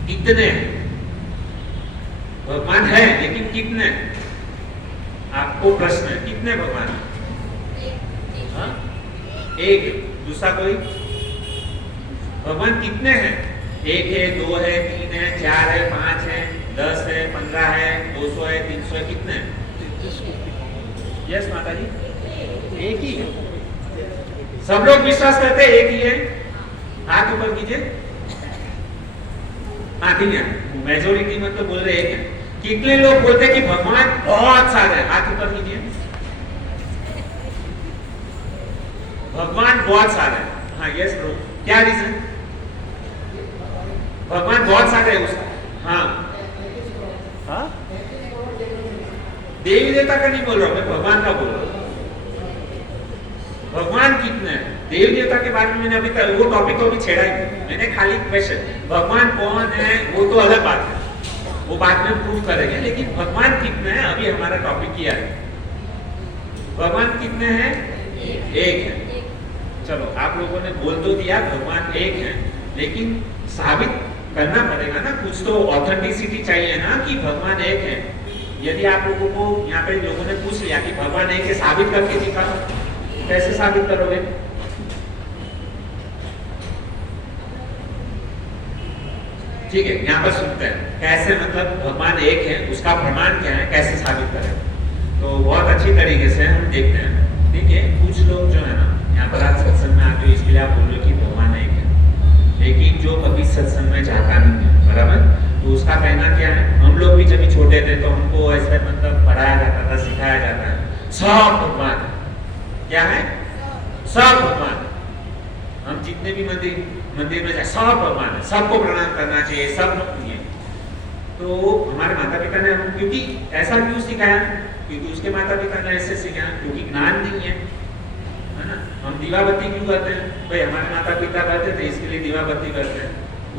कितने हैं, भगवान है लेकिन कितने, आपको प्रश्न है कितने भगवान, हाँ? एक। दूसरा कोई, भगवान कितने हैं, 1 है, 2 है, 3 है, 4 है, 5 है, 10 है, 15 है, 200 है, 300 है, कितने हैं? यस माता जी, एक ही है। सब लोग विश्वास करते हैं एक ही है, हाथ ऊपर कीजिए। हाँ ठीक है, मेजोरिटी में तो बोल रहे एक है। कितने लोग बोलते हैं कि भगवान बहुत सारे हैं, हाथ ऊपर कीजिए। भगवान बहुत सारे हैं, हाँ यस ब्रो, क्या रीजन, भगवान बहुत सारे हैं उसका, हाँ हाँ, देवी देवता का नहीं बोल रहा हूं मैं, भगवान का बोल रहा हूं। भगवान कितने हैं, देवी देवता के बारे में मैंने अभी तक वो टॉपिक को भी छेड़ा ही नहीं। मैंने खाली क्वेश्चन, भगवान कौन है वो तो अलग बात है, वो बाद में प्रूव करेंगे, लेकिन भगवान कितने हैं अभी हमारा टॉपिक किया है। भगवान कितने हैं, एक है। चलो आप लोगों ने बोल तो दिया भगवान एक है, लेकिन साबित करना पड़ेगा ना, कुछ तो ऑथेंटिसिटी चाहिए ना कि भगवान एक है। यदि आप लोगों को यहाँ पे लोगों ने पूछ लिया कि भगवान एक है, साबित करके दिखाओ, कैसे साबित करोगे? ठीक है, यहाँ पर सुनते हैं कैसे, मतलब भगवान एक है उसका प्रमाण क्या है, कैसे साबित करें। तो बहुत अच्छी तरीके से हम देखते हैं। ठीक है, कुछ लोग जो है ना यहाँ पर आज सत्संग में आते हो इसके लिए आप बोल रहे हो कि भगवान एक है, लेकिन जो कभी सत्संग में जाता नहीं है, बराबर, तो उसका कहना क्या है, हम लोग भी जब छोटे थे तो हमको ऐसे मतलब पढ़ाया जाता था, सिखाया जाता है सब भगवान क्या है, सब भगवान। हम जितने भी मंदिर में जाए सब भगवान है, सबको प्रणाम करना चाहिए, सब नहीं है। तो हमारे माता पिता ने हम क्योंकि ऐसा क्यों सिखाया, क्योंकि उसके माता पिता ने ऐसे सिखाया, क्योंकि ज्ञान नहीं है ना। हम दीवाबत्ती क्यों करते हैं, भाई हमारे माता पिता करते थे इसके लिए दीवाबत्ती करते हैं।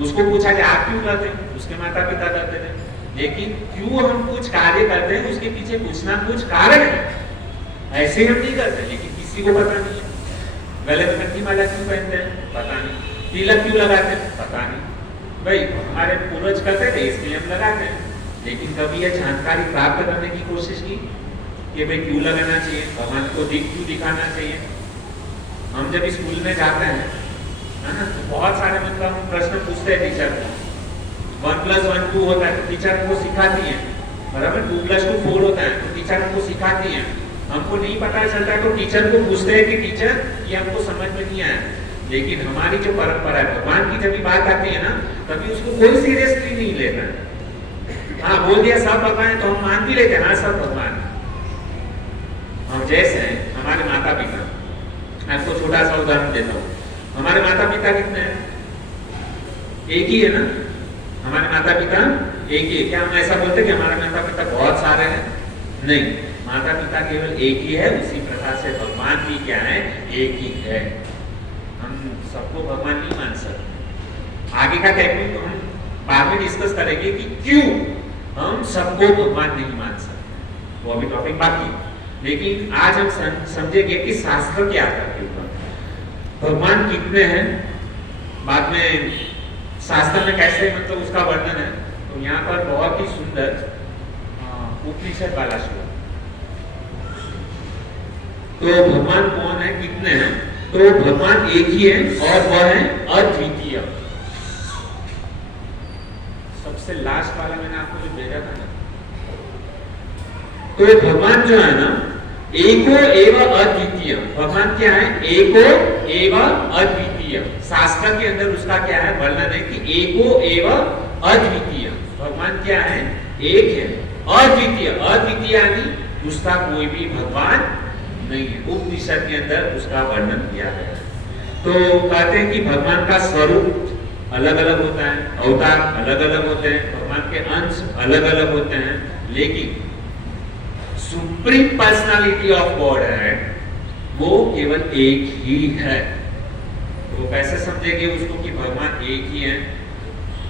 उसको पूछा कि आप क्यों करते हैं, उसके माता पिता करते थे। लेकिन क्यों हम कुछ कार्य करते हैं उसके पीछे कुछ ना कुछ कारण है, ऐसे हम नहीं करते, लेकिन किसी को पता नहीं है। गले में कंठी माला क्यों पहनते हैं, पता नहीं। तिलक क्यों लगाते हैं, पता नहीं। भाई हमारे पूर्वज करते थे इसलिए हम लगाते हैं, लेकिन कभी यह जानकारी प्राप्त करने की कोशिश की कि भाई क्यों लगाना चाहिए, भगवान को क्यों दिखाना चाहिए। हम जब स्कूल में जाते हैं, है ना, तो बहुत सारे मतलब हम प्रश्न पूछते हैं टीचर को। 1+1 2 होता है तो टीचर हमको सिखाती है, बराबर। 2+2 4 होता है तो टीचर हमको सिखाती है। हमको नहीं पता चलता है तो टीचर को पूछते हैं कि टीचर ये हमको समझ में नहीं आया। लेकिन हमारी जो परंपरा है, भगवान की जब बात आती है ना, तभी उसको कोई सीरियसली नहीं लेता है। हाँ, बोल दिया सब भगवान है तो हम मान भी लेते हैं, हाँ सब भगवान। और जैसे हमारे माता पिता, आपको छोटा सा उदाहरण देता हूँ। हमारे माता पिता कितने हैं? एक ही है ना। हमारे माता पिता एक ही है। क्या हम ऐसा बोलते कि हमारे माता पिता बहुत सारे हैं? नहीं, माता पिता केवल एक ही है। उसी प्रकार से भगवान भी क्या है? एक ही है। हम सबको भगवान नहीं मान सकते। आगे का टेक्निक तो हम बाद में डिस्कस करेंगे कि क्यों हम सबको भगवान नहीं मान सकते, वो अभी टॉपिक बाकी। लेकिन आज हम समझेंगे कि शास्त्र क्या कहते हैं, भगवान कितने हैं, बाद में शास्त्र में कैसे मतलब उसका वर्णन है। तो यहाँ पर बहुत ही सुंदर उपनिषद वाला श्लोक। तो भगवान कौन है, कितने हैं? तो भगवान एक ही है और वह है अद्वितीय। सबसे लास्ट वाला मैंने आपको जो भेजा था ना, तो भगवान जो है ना, एको एवं अद्वितीय। भगवान क्या है? एको एवं अद्वितीय। शास्त्र के अंदर उसका क्या है वर्णन है कि एको एवं अद्वितीय। भगवान क्या है? एक है, अद्वितीय। अद्वितीय यानी उसका कोई भी भगवान नहीं है। उपनिषद के अंदर उसका वर्णन किया गया है। तो कहते हैं कि भगवान का स्वरूप अलग अलग होता है, अवतार अलग अलग होते हैं, भगवान के अंश अलग अलग होते हैं, लेकिन सुप्रीम पर्सनालिटी ऑफ गॉड है वो केवल एक ही है। तो कैसे समझेंगे उसको कि भगवान एक ही है?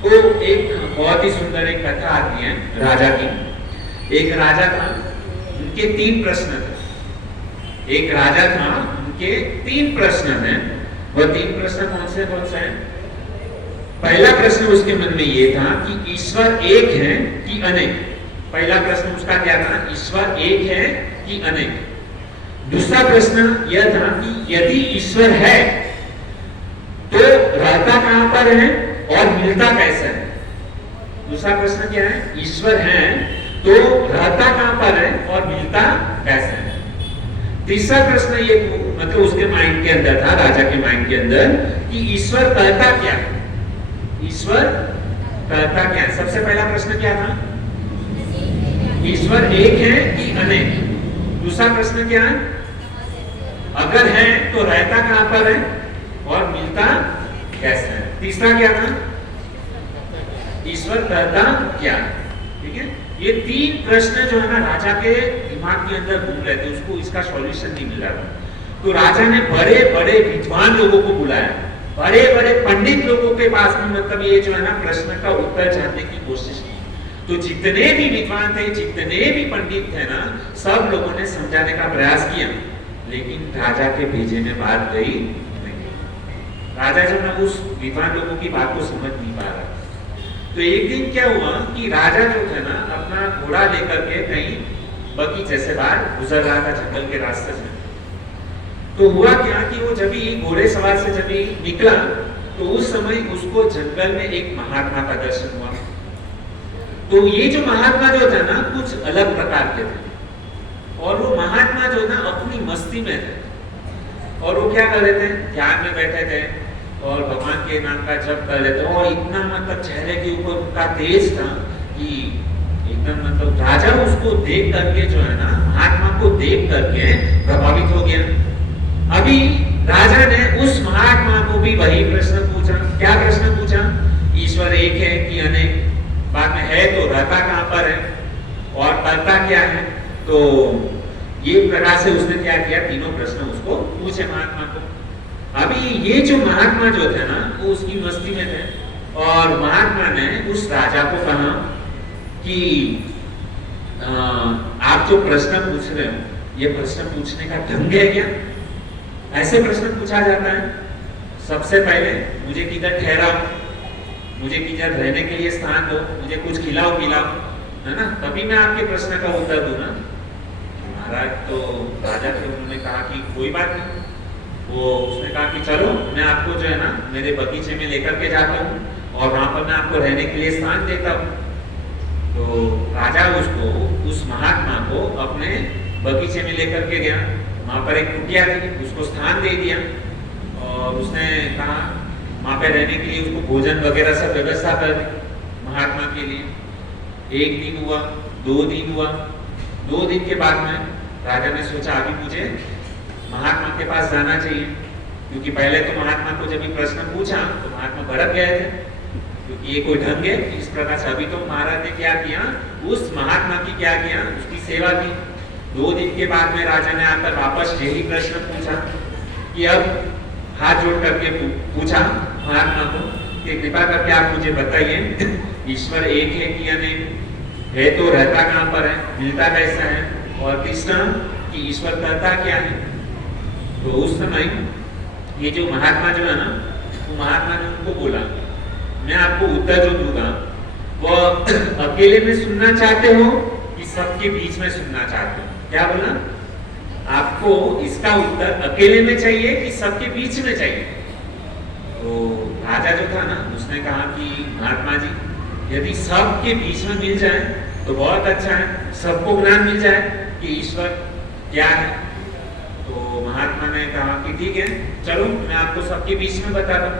तो एक बहुत ही सुंदर एक कथा आती है राजा की। एक राजा था, उनके 3 प्रश्न थे। एक राजा था, उनके 3 प्रश्न हैं। वह 3 प्रश्न कौन से हैं? पहला प्रश्न उसके मन में ये था कि ईश्वर एक है कि अनेक। पहला प्रश्न उसका क्या था? ईश्वर एक है कि अनेक। दूसरा प्रश्न यह था कि यदि ईश्वर है तो रहता कहां पर है और मिलता कैसे है? दूसरा प्रश्न क्या है? ईश्वर है तो रहता कहां पर है और मिलता कैसे है? तीसरा प्रश्न ये मतलब उसके माइंड के अंदर था, राजा के माइंड के अंदर, कि ईश्वर कहता क्या है? ईश्वर कहता क्या है? सबसे पहला प्रश्न क्या था? ईश्वर एक है कि अनेक। दूसरा प्रश्न क्या है? अगर है तो रहता कहां पर है और मिलता कैसे है? तीसरा क्या था? ईश्वर कहता क्या? ठीक है, ये 3 प्रश्न जो है ना राजा के दिमाग के अंदर घूम रहे थे, उसको इसका सॉल्यूशन नहीं मिल रहा था। तो राजा ने बड़े बड़े विद्वान लोगों को बुलाया, बड़े बड़े पंडित लोगों के पास में मतलब ये जो है ना प्रश्न का उत्तर जानने की कोशिश की। तो जितने भी विद्वान थे, जितने भी पंडित थे ना, सब लोगों ने समझाने का प्रयास किया, लेकिन राजा के भेजे में बात गई नहीं। राजा जो ना उस विद्वान लोगों की बात को समझ नहीं पा रहा। तो एक दिन क्या हुआ कि राजा जो थे ना अपना घोड़ा लेकर के कहीं बगीचे से बाहर गुजर रहा था, जंगल के रास्ते से। तो हुआ क्या कि वो जब ही घोड़े सवार से जब ही निकला तो उस समय उसको जंगल में एक महात्मा का दर्शन हुआ। तो ये जो महात्मा जो था ना कुछ अलग प्रकार के थे, और वो महात्मा जो ना अपनी मस्ती में थे, और वो क्या कर रहे थे? ध्यान में बैठे थे और भगवान के नाम का जप कर रहे थे। और इतना मतलब चेहरे के ऊपर उनका तेज था कि एकदम मतलब राजा उसको देख करके जो है ना, महात्मा को देख करके प्रभावित हो गया। अभी राजा ने उस महात्मा को भी वही प्रश्न पूछा। क्या प्रश्न पूछा? ईश्वर एक है कि अनेक? बाद में है तो रहता कहां पर है और करता क्या है? तो ये प्रकार से उसने क्या किया, 3 प्रश्न उसको पूछे महात्मा को। अभी ये जो महात्मा जो थे ना वो उसकी मस्ती में थे, और महात्मा ने उस राजा को कहा कि आप जो प्रश्न पूछ रहे हो ये प्रश्न पूछने का ढंग है क्या? ऐसे प्रश्न पूछा जाता है? सबसे पहले मुझे किधर ठहराओ, मुझे किधर रहने के लिए स्थान दो, मुझे कुछ खिलाओ पिलाओ, है ना, तभी मैं आपके प्रश्न का उत्तर दूं ना। महाराज तो राजा थे, उन्होंने कहा कि कोई बात नहीं। वो उसने कहा कि चलो मैं आपको जो है ना मेरे बगीचे में लेकर के जाता हूँ और वहां पर मैं आपको रहने के लिए स्थान देता हूँ। तो राजा उसको, उस महात्मा को अपने बगीचे में लेकर के गया। वहां पर एक कुटिया थी, उसको स्थान दे दिया और उसने कहा वहां पे रहने के लिए उसको भोजन वगैरह सब व्यवस्था कर दी महात्मा के लिए। एक दिन हुआ, 2 दिन हुआ, 2 दिन के बाद में राजा ने सोचा अभी मुझे महात्मा के पास जाना चाहिए, क्योंकि पहले तो महात्मा को जब ये प्रश्न पूछा तो महात्मा भड़क गए थे, क्योंकि ये कोई ढंग है इस प्रकार से। अभी तो महाराज ने क्या किया, उस महात्मा की क्या किया, उसकी सेवा की। 2 दिन के बाद में राजा ने आकर वापस यही प्रश्न पूछा कि अब हाथ जोड़ करके पूछा महात्मा को कि कृपा करके आप मुझे बताइए ईश्वर एक है कि या नहीं है, तो रहता कहाँ पर है, मिलता कैसा है, और तीसरा कि ईश्वर करता क्या है। तो उस समय ये जो महात्मा जो है ना, वो महात्मा ने उनको बोला मैं आपको उत्तर जो दूंगा वो अकेले में सुनना चाहते हो कि सबके बीच में सुनना चाहते हो। क्या बोला, आपको इसका उत्तर अकेले में चाहिए कि सबके बीच में चाहिए। तो राजा जो था ना उसने कहा कि महात्मा जी यदि सबके बीच में मिल जाए तो बहुत अच्छा है, सबको ज्ञान मिल जाए कि ईश्वर क्या है। तो महात्मा ने कहा कि ठीक है चलो मैं आपको सबके बीच में बता दूं।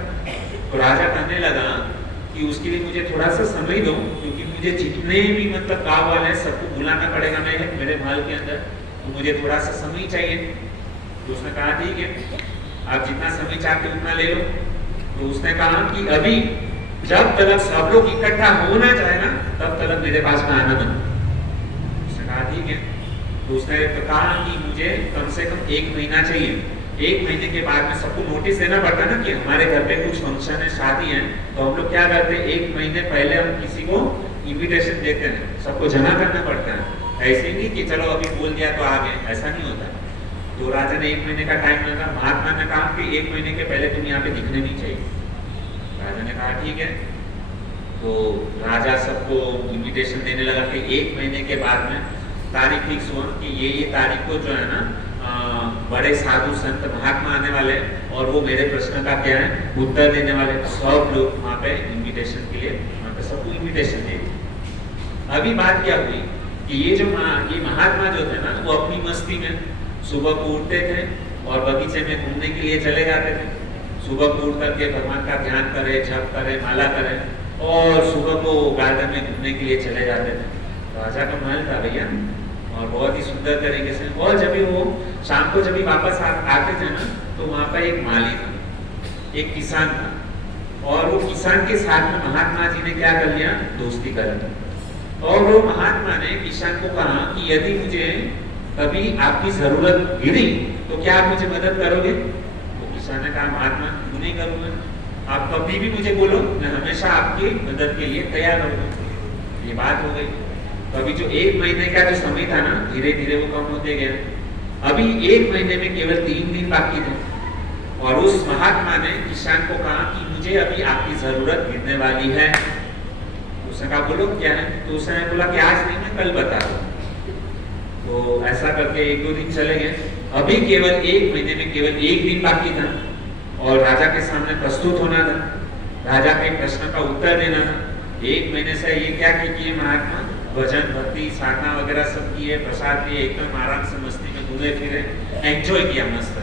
तो राजा कहने लगा कि उसके लिए मुझे थोड़ा सा समय दो, क्योंकि मुझे जितने भी मतलब गाँव वाले हैं सबको बुलाना पड़ेगा मेरे महल के अंदर, तो मुझे थोड़ा सा समय चाहिए। तो उसने कहा ठीक है आप जितना समय चाहते उतना ले लो। तो उसने कहा कि अभी जब तक सब लोग इकट्ठा होना चाहे ना तब तक मेरे पास में आना बंद। उसने कहा ठीक है। तो उसने तो कहा कि मुझे कम से कम 1 महीना चाहिए। 1 महीने के बाद में सबको नोटिस देना पड़ता है ना कि हमारे घर पे कुछ फंक्शन है, शादी है, तो हम लोग क्या करते हैं 1 महीने पहले हम किसी को इनविटेशन देते हैं, सबको जमा करना पड़ता है। ऐसे नहीं कि चलो अभी बोल दिया तो आ गए, ऐसा नहीं होता। तो राजा ने 1 महीने का टाइम लगा। महात्मा ने कहा कि 1 महीने के पहले तुम यहाँ पे दिखने नहीं चाहिए। राजा ने कहा ठीक है। तो राजा सबको इनविटेशन देने लगा कि 1 महीने के बाद में तारीख फिक्स हुआ कि ये तारीख को जो है ना बड़े साधु संत महात्मा आने वाले और वो मेरे प्रश्न का क्या है उत्तर देने वाले। सब लोग वहाँ पे इनविटेशन के लिए वहाँ पे सबको इनविटेशन दे दी। अभी बात क्या हुई कि ये महात्मा जो थे ना वो अपनी मस्ती में सुबह को उठते थे और बगीचे में घूमने के लिए चले जाते थे। सुबह को उठ करके भगवान का ध्यान करे, जप करे, माला करे और सुबह को गार्डन में घूमने के लिए चले जाते थे। राजा का महल था भैया और बहुत ही सुंदर तरीके से। और जब भी वो शाम को जब भी वापस आते थे ना तो वहाँ पर एक माली था, एक किसान था और वो किसान के साथ में महात्मा जी ने क्या कर लिया, दोस्ती कर ली। और वो महात्मा ने किसान को कहा कि यदि मुझे कभी आपकी जरूरत गिरी तो क्या आप मुझे मदद करोगे। तो किसान ने कहा महात्मा क्यों नहीं करूँगा, आप कभी भी मुझे बोलो, मैं हमेशा आपकी मदद के लिए तैयार रहूँगा। ये बात हो गई। तो अभी जो 1 महीने का जो समय था ना धीरे धीरे वो कम होते गया। अभी 1 महीने में केवल 3 दिन बाकी थे और उस महात्मा ने किसान को कहा कि मुझे अभी आपकी जरूरत गिरने वाली है। उसने कहा बोलो क्या है। तो उसने बोला कि आज नहीं मैं कल बता दूँ। तो ऐसा करके 1-2 दिन चले गए। अभी केवल 1 महीने में केवल 1 दिन बाकी था और राजा के सामने प्रस्तुत होना था, राजा के प्रश्न का उत्तर देना था। 1 महीने से ये क्या किए महात्मा, भजन भक्ति साधना वगैरह सब किए, प्रसाद लिए, एकदम आराम से मस्ती में घूमे फिरे, एंजॉय किया मस्त।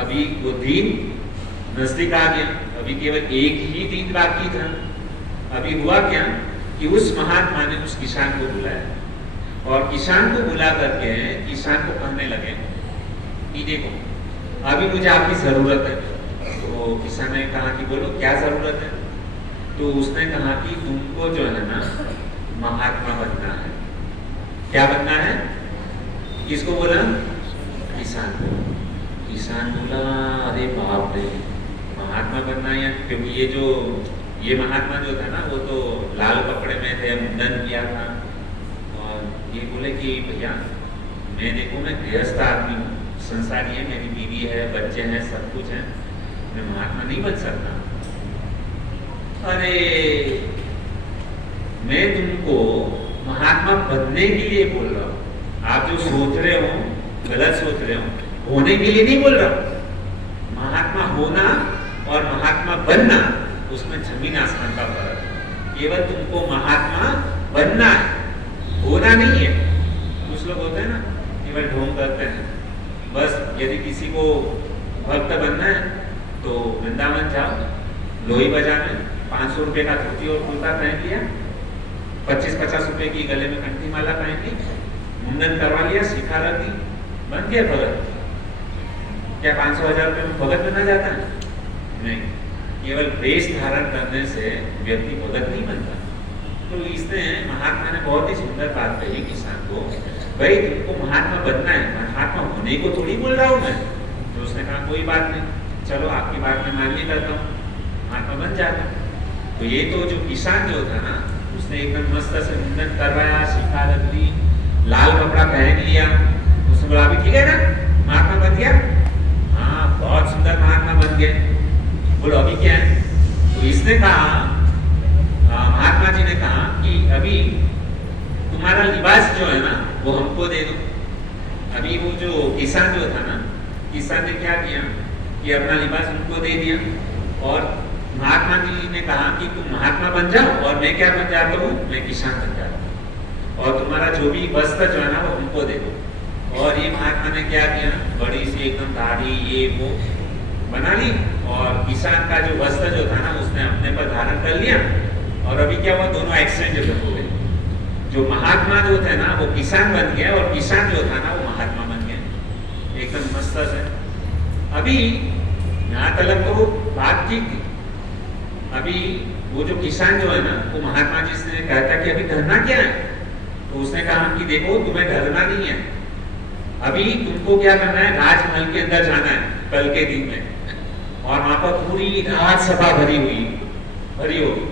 अभी वो दिन नजदीक आ गया, अभी केवल 1 ही दिन बाकी था। अभी हुआ क्या कि उस महात्मा ने उस किसान को बुलाया और किसान को बुला करके किसान को कहने लगे कि देखो अभी मुझे आपकी जरूरत है। तो किसान ने कहा कि बोलो क्या जरूरत है। तो उसने कहा कि तुमको जो है ना महात्मा बनना है। क्या बनना है, किसको बोला, किसान को। किसान बोला अरे बाप रे महात्मा बनना है, क्योंकि ये महात्मा जो था ना वो तो लाल कपड़े में थे, मुंडन किया था। और ये बोले कि भैया मैं देखो मैं गृहस्थ आदमी हूँ, संसारी है, मेरी बीवी है, बच्चे हैं, सब कुछ है, मैं महात्मा नहीं बन सकता। अरे मैं तुमको महात्मा बनने के लिए बोल रहा हूँ, आप जो सोच रहे हो गलत सोच रहे हो, होने के लिए नहीं बोल रहा। महात्मा होना और महात्मा बनना, उसमें जमीन आसमान का फर्क है। केवल तुमको महात्मा बनना है, होना नहीं है। कुछ लोग होते हैं ना, केवल ढोंग करते हैं। बस यदि किसी को भक्त बनना है तो वृंदावन जाओ, लोही बजाने 500 रुपए का धोती और कुर्ता पहन लिया, 25-50 रुपए की गले में कंठी माला पहन ली, मुंडन करवा लिया, शिखा रख दी, बन गया भगत। क्या 500-1000 रुपए में भगत बना जाता है? नहीं। केवल वेश धारण करने से व्यक्ति भगत नहीं बनता। तो इसने महात्मा ने बहुत ही सुंदर बात कही किसान को, भाई तुमको महात्मा बनना है, महात्मा होने को थोड़ी बोल रहा हूँ मैं। तो उसने कहा कोई बात नहीं, चलो आपकी बात मैं मान्य करता हूँ, महात्मा बन जाता। तो ये तो जो किसान जो था ना, उसने एकदम मस्त से मुंडन करवाया, शिखा रख ली, लाल कपड़ा पहन लिया। उसने बोला अभी ठीक है ना, महात्मा बन गया? हाँ बहुत सुंदर महात्मा बन गए। बोलो अभी क्या है? तो इसने कहा, महात्मा जी ने कहा कि अभी तुम्हारा लिबास जो है ना वो हमको दे दो। अभी वो जो किसान जो था ना, किसान ने क्या किया कि अपना लिबास उनको दे दिया, और महात्मा जी ने कहा कि तुम महात्मा बन जाओ और मैं क्या बन जाता हूँ, मैं किसान बन जाता हूँ, और तुम्हारा जो भी वस्त्र जो है ना वो हमको दे दो। और ये महात्मा ने क्या किया, बड़ी सी एकदम दाढ़ी ये वो बना ली, और किसान का जो वस्त्र जो था ना उसने अपने पर धारण कर लिया। और अभी क्या हुआ, दोनों एक्सचेंज हो गए। जो महात्मा जो थे ना वो किसान बन गया, और किसान जो था ना वो महात्मा बन गया, एकदम मस्त है। अभी यहाँ तक तो बात ठीक थी। अभी वो जो किसान जो है ना वो महात्मा जी से कहता कि अभी डरना क्या है? तो उसने कहा कि देखो तुम्हें डरना नहीं है, अभी तुमको क्या करना है, राजमहल के अंदर जाना है कल के दिन में, और वहां पर पूरी राजसभा भरी होगी,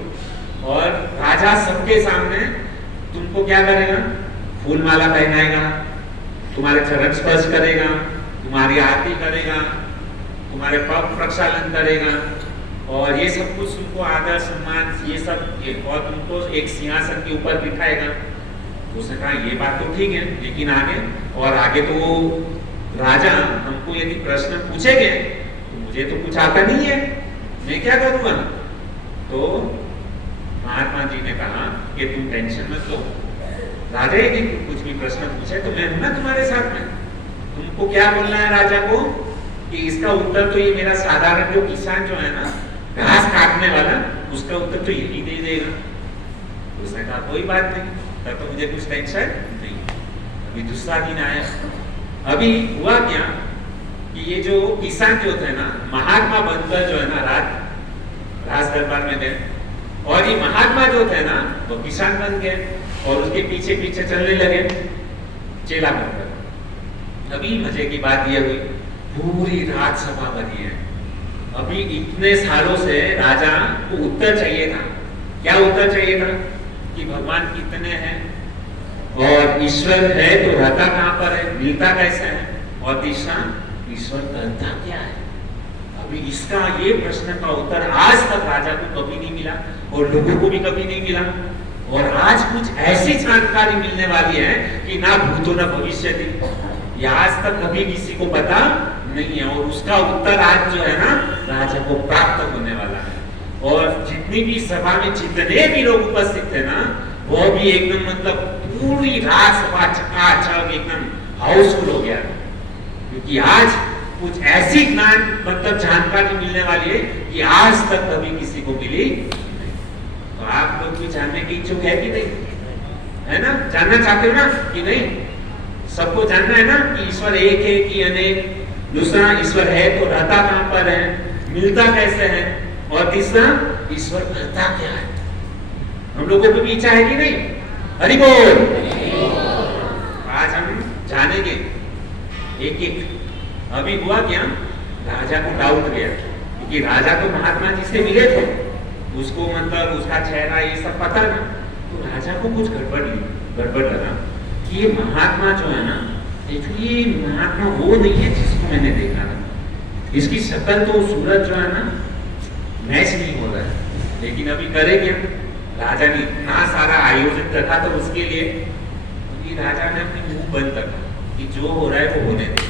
और राजा सबके सामने तुमको क्या करेगा, फूल माला पहनाएगा, तुम्हारे चरण स्पर्श करेगा, तुम्हारी आरती करेगा, तुम्हारे पग प्रक्षालन करेगा, और ये सब कुछ तुमको आदर सम्मान ये सब, और तुमको एक सिंहासन के ऊपर बिठाएगा। उसने कहा ये बात तो ठीक है, लेकिन आगे तो राजा हमको यदि प्रश्न पूछेंगे तो मुझे तो कुछ आता नहीं है, मैं क्या करूँगा? तो महात्मा जी ने कहा कि तुम टेंशन मत लो, राजा यदि कुछ भी प्रश्न पूछे तो मैं हूं ना तुम्हारे साथ में। तुमको क्या बोलना है राजा को कि इसका उत्तर तो ये मेरा साधारण जो किसान जो है ना घास काटने वाला, उसका उत्तर तो यही दे देगा। उसने कहा कोई बात नहीं, तब तो मुझे कुछ टेंशन नहीं। अभी दूसरा दिन आया। अभी हुआ क्या कि ये जो किसान जो थे ना महात्मा बनकर जो है ना राज दरबार में गए, और ये महात्मा जो थे ना वो किसान बन गए, और उसके पीछे पीछे चलने लगे चेला बनकर। अभी मजे की बात ये हुई, पूरी राजसभा बनी है। अभी इतने सालों से राजा को उत्तर चाहिए था। क्या उत्तर चाहिए था? कि भगवान कितने हैं, और ईश्वर है तो रहता कहाँ पर है, मिलता कैसे है, और तीसरा ईश्वर करता क्या है। अभी इसका ये प्रश्न का उत्तर आज तक राजा को कभी नहीं मिला, और लोगों को भी कभी नहीं मिला। और आज कुछ ऐसी जानकारी मिलने वाली है कि ना भूतो ना भविष्य थी, ये आज तक कभी किसी को पता नहीं है, और उसका उत्तर आज जो है ना राजा को प्राप्त होने वाला है। और जितनी भी सभा में जितने भी लोग उपस्थित थे ना, वो भी एकदम मतलब पूरी राजसभा चकाचक एकदम हाउसफुल हो गया, क्योंकि आज कुछ ऐसी ज्ञान मतलब जानकारी मिलने वाली है कि आज तक कभी किसी को मिली नहीं। तो आप लोग भी जानने की इच्छुक है कि नहीं? है ना? जानना चाहते हो ना कि नहीं? सबको जानना है ना कि ईश्वर एक है कि अनेक, दूसरा ईश्वर है तो रहता कहाँ पर है, मिलता कैसे है, और तीसरा ईश्वर करता क्या है। हम लोगों को भी इच्छा है कि नहीं? हरि बोल। आज हम जानेंगे एक एक। अभी हुआ क्या, राजा को डाउट गया, क्योंकि राजा तो महात्मा जी से मिले थे, उसको मतलब उसका चेहरा ये सब पता ना, तो राजा को कुछ गड़बड़ लगा कि ये महात्मा जो है ना, ये महात्मा वो नहीं है जिसको मैंने देखा था, इसकी शक्ल तो सूरज जो है ना मैच नहीं हो रहा है। लेकिन अभी करे क्या, राजा ने इतना सारा आयोजन रखा तो उसके लिए कि राजा ने अपनी मुंह बंद कर कि जो हो रहा है वो होने दे,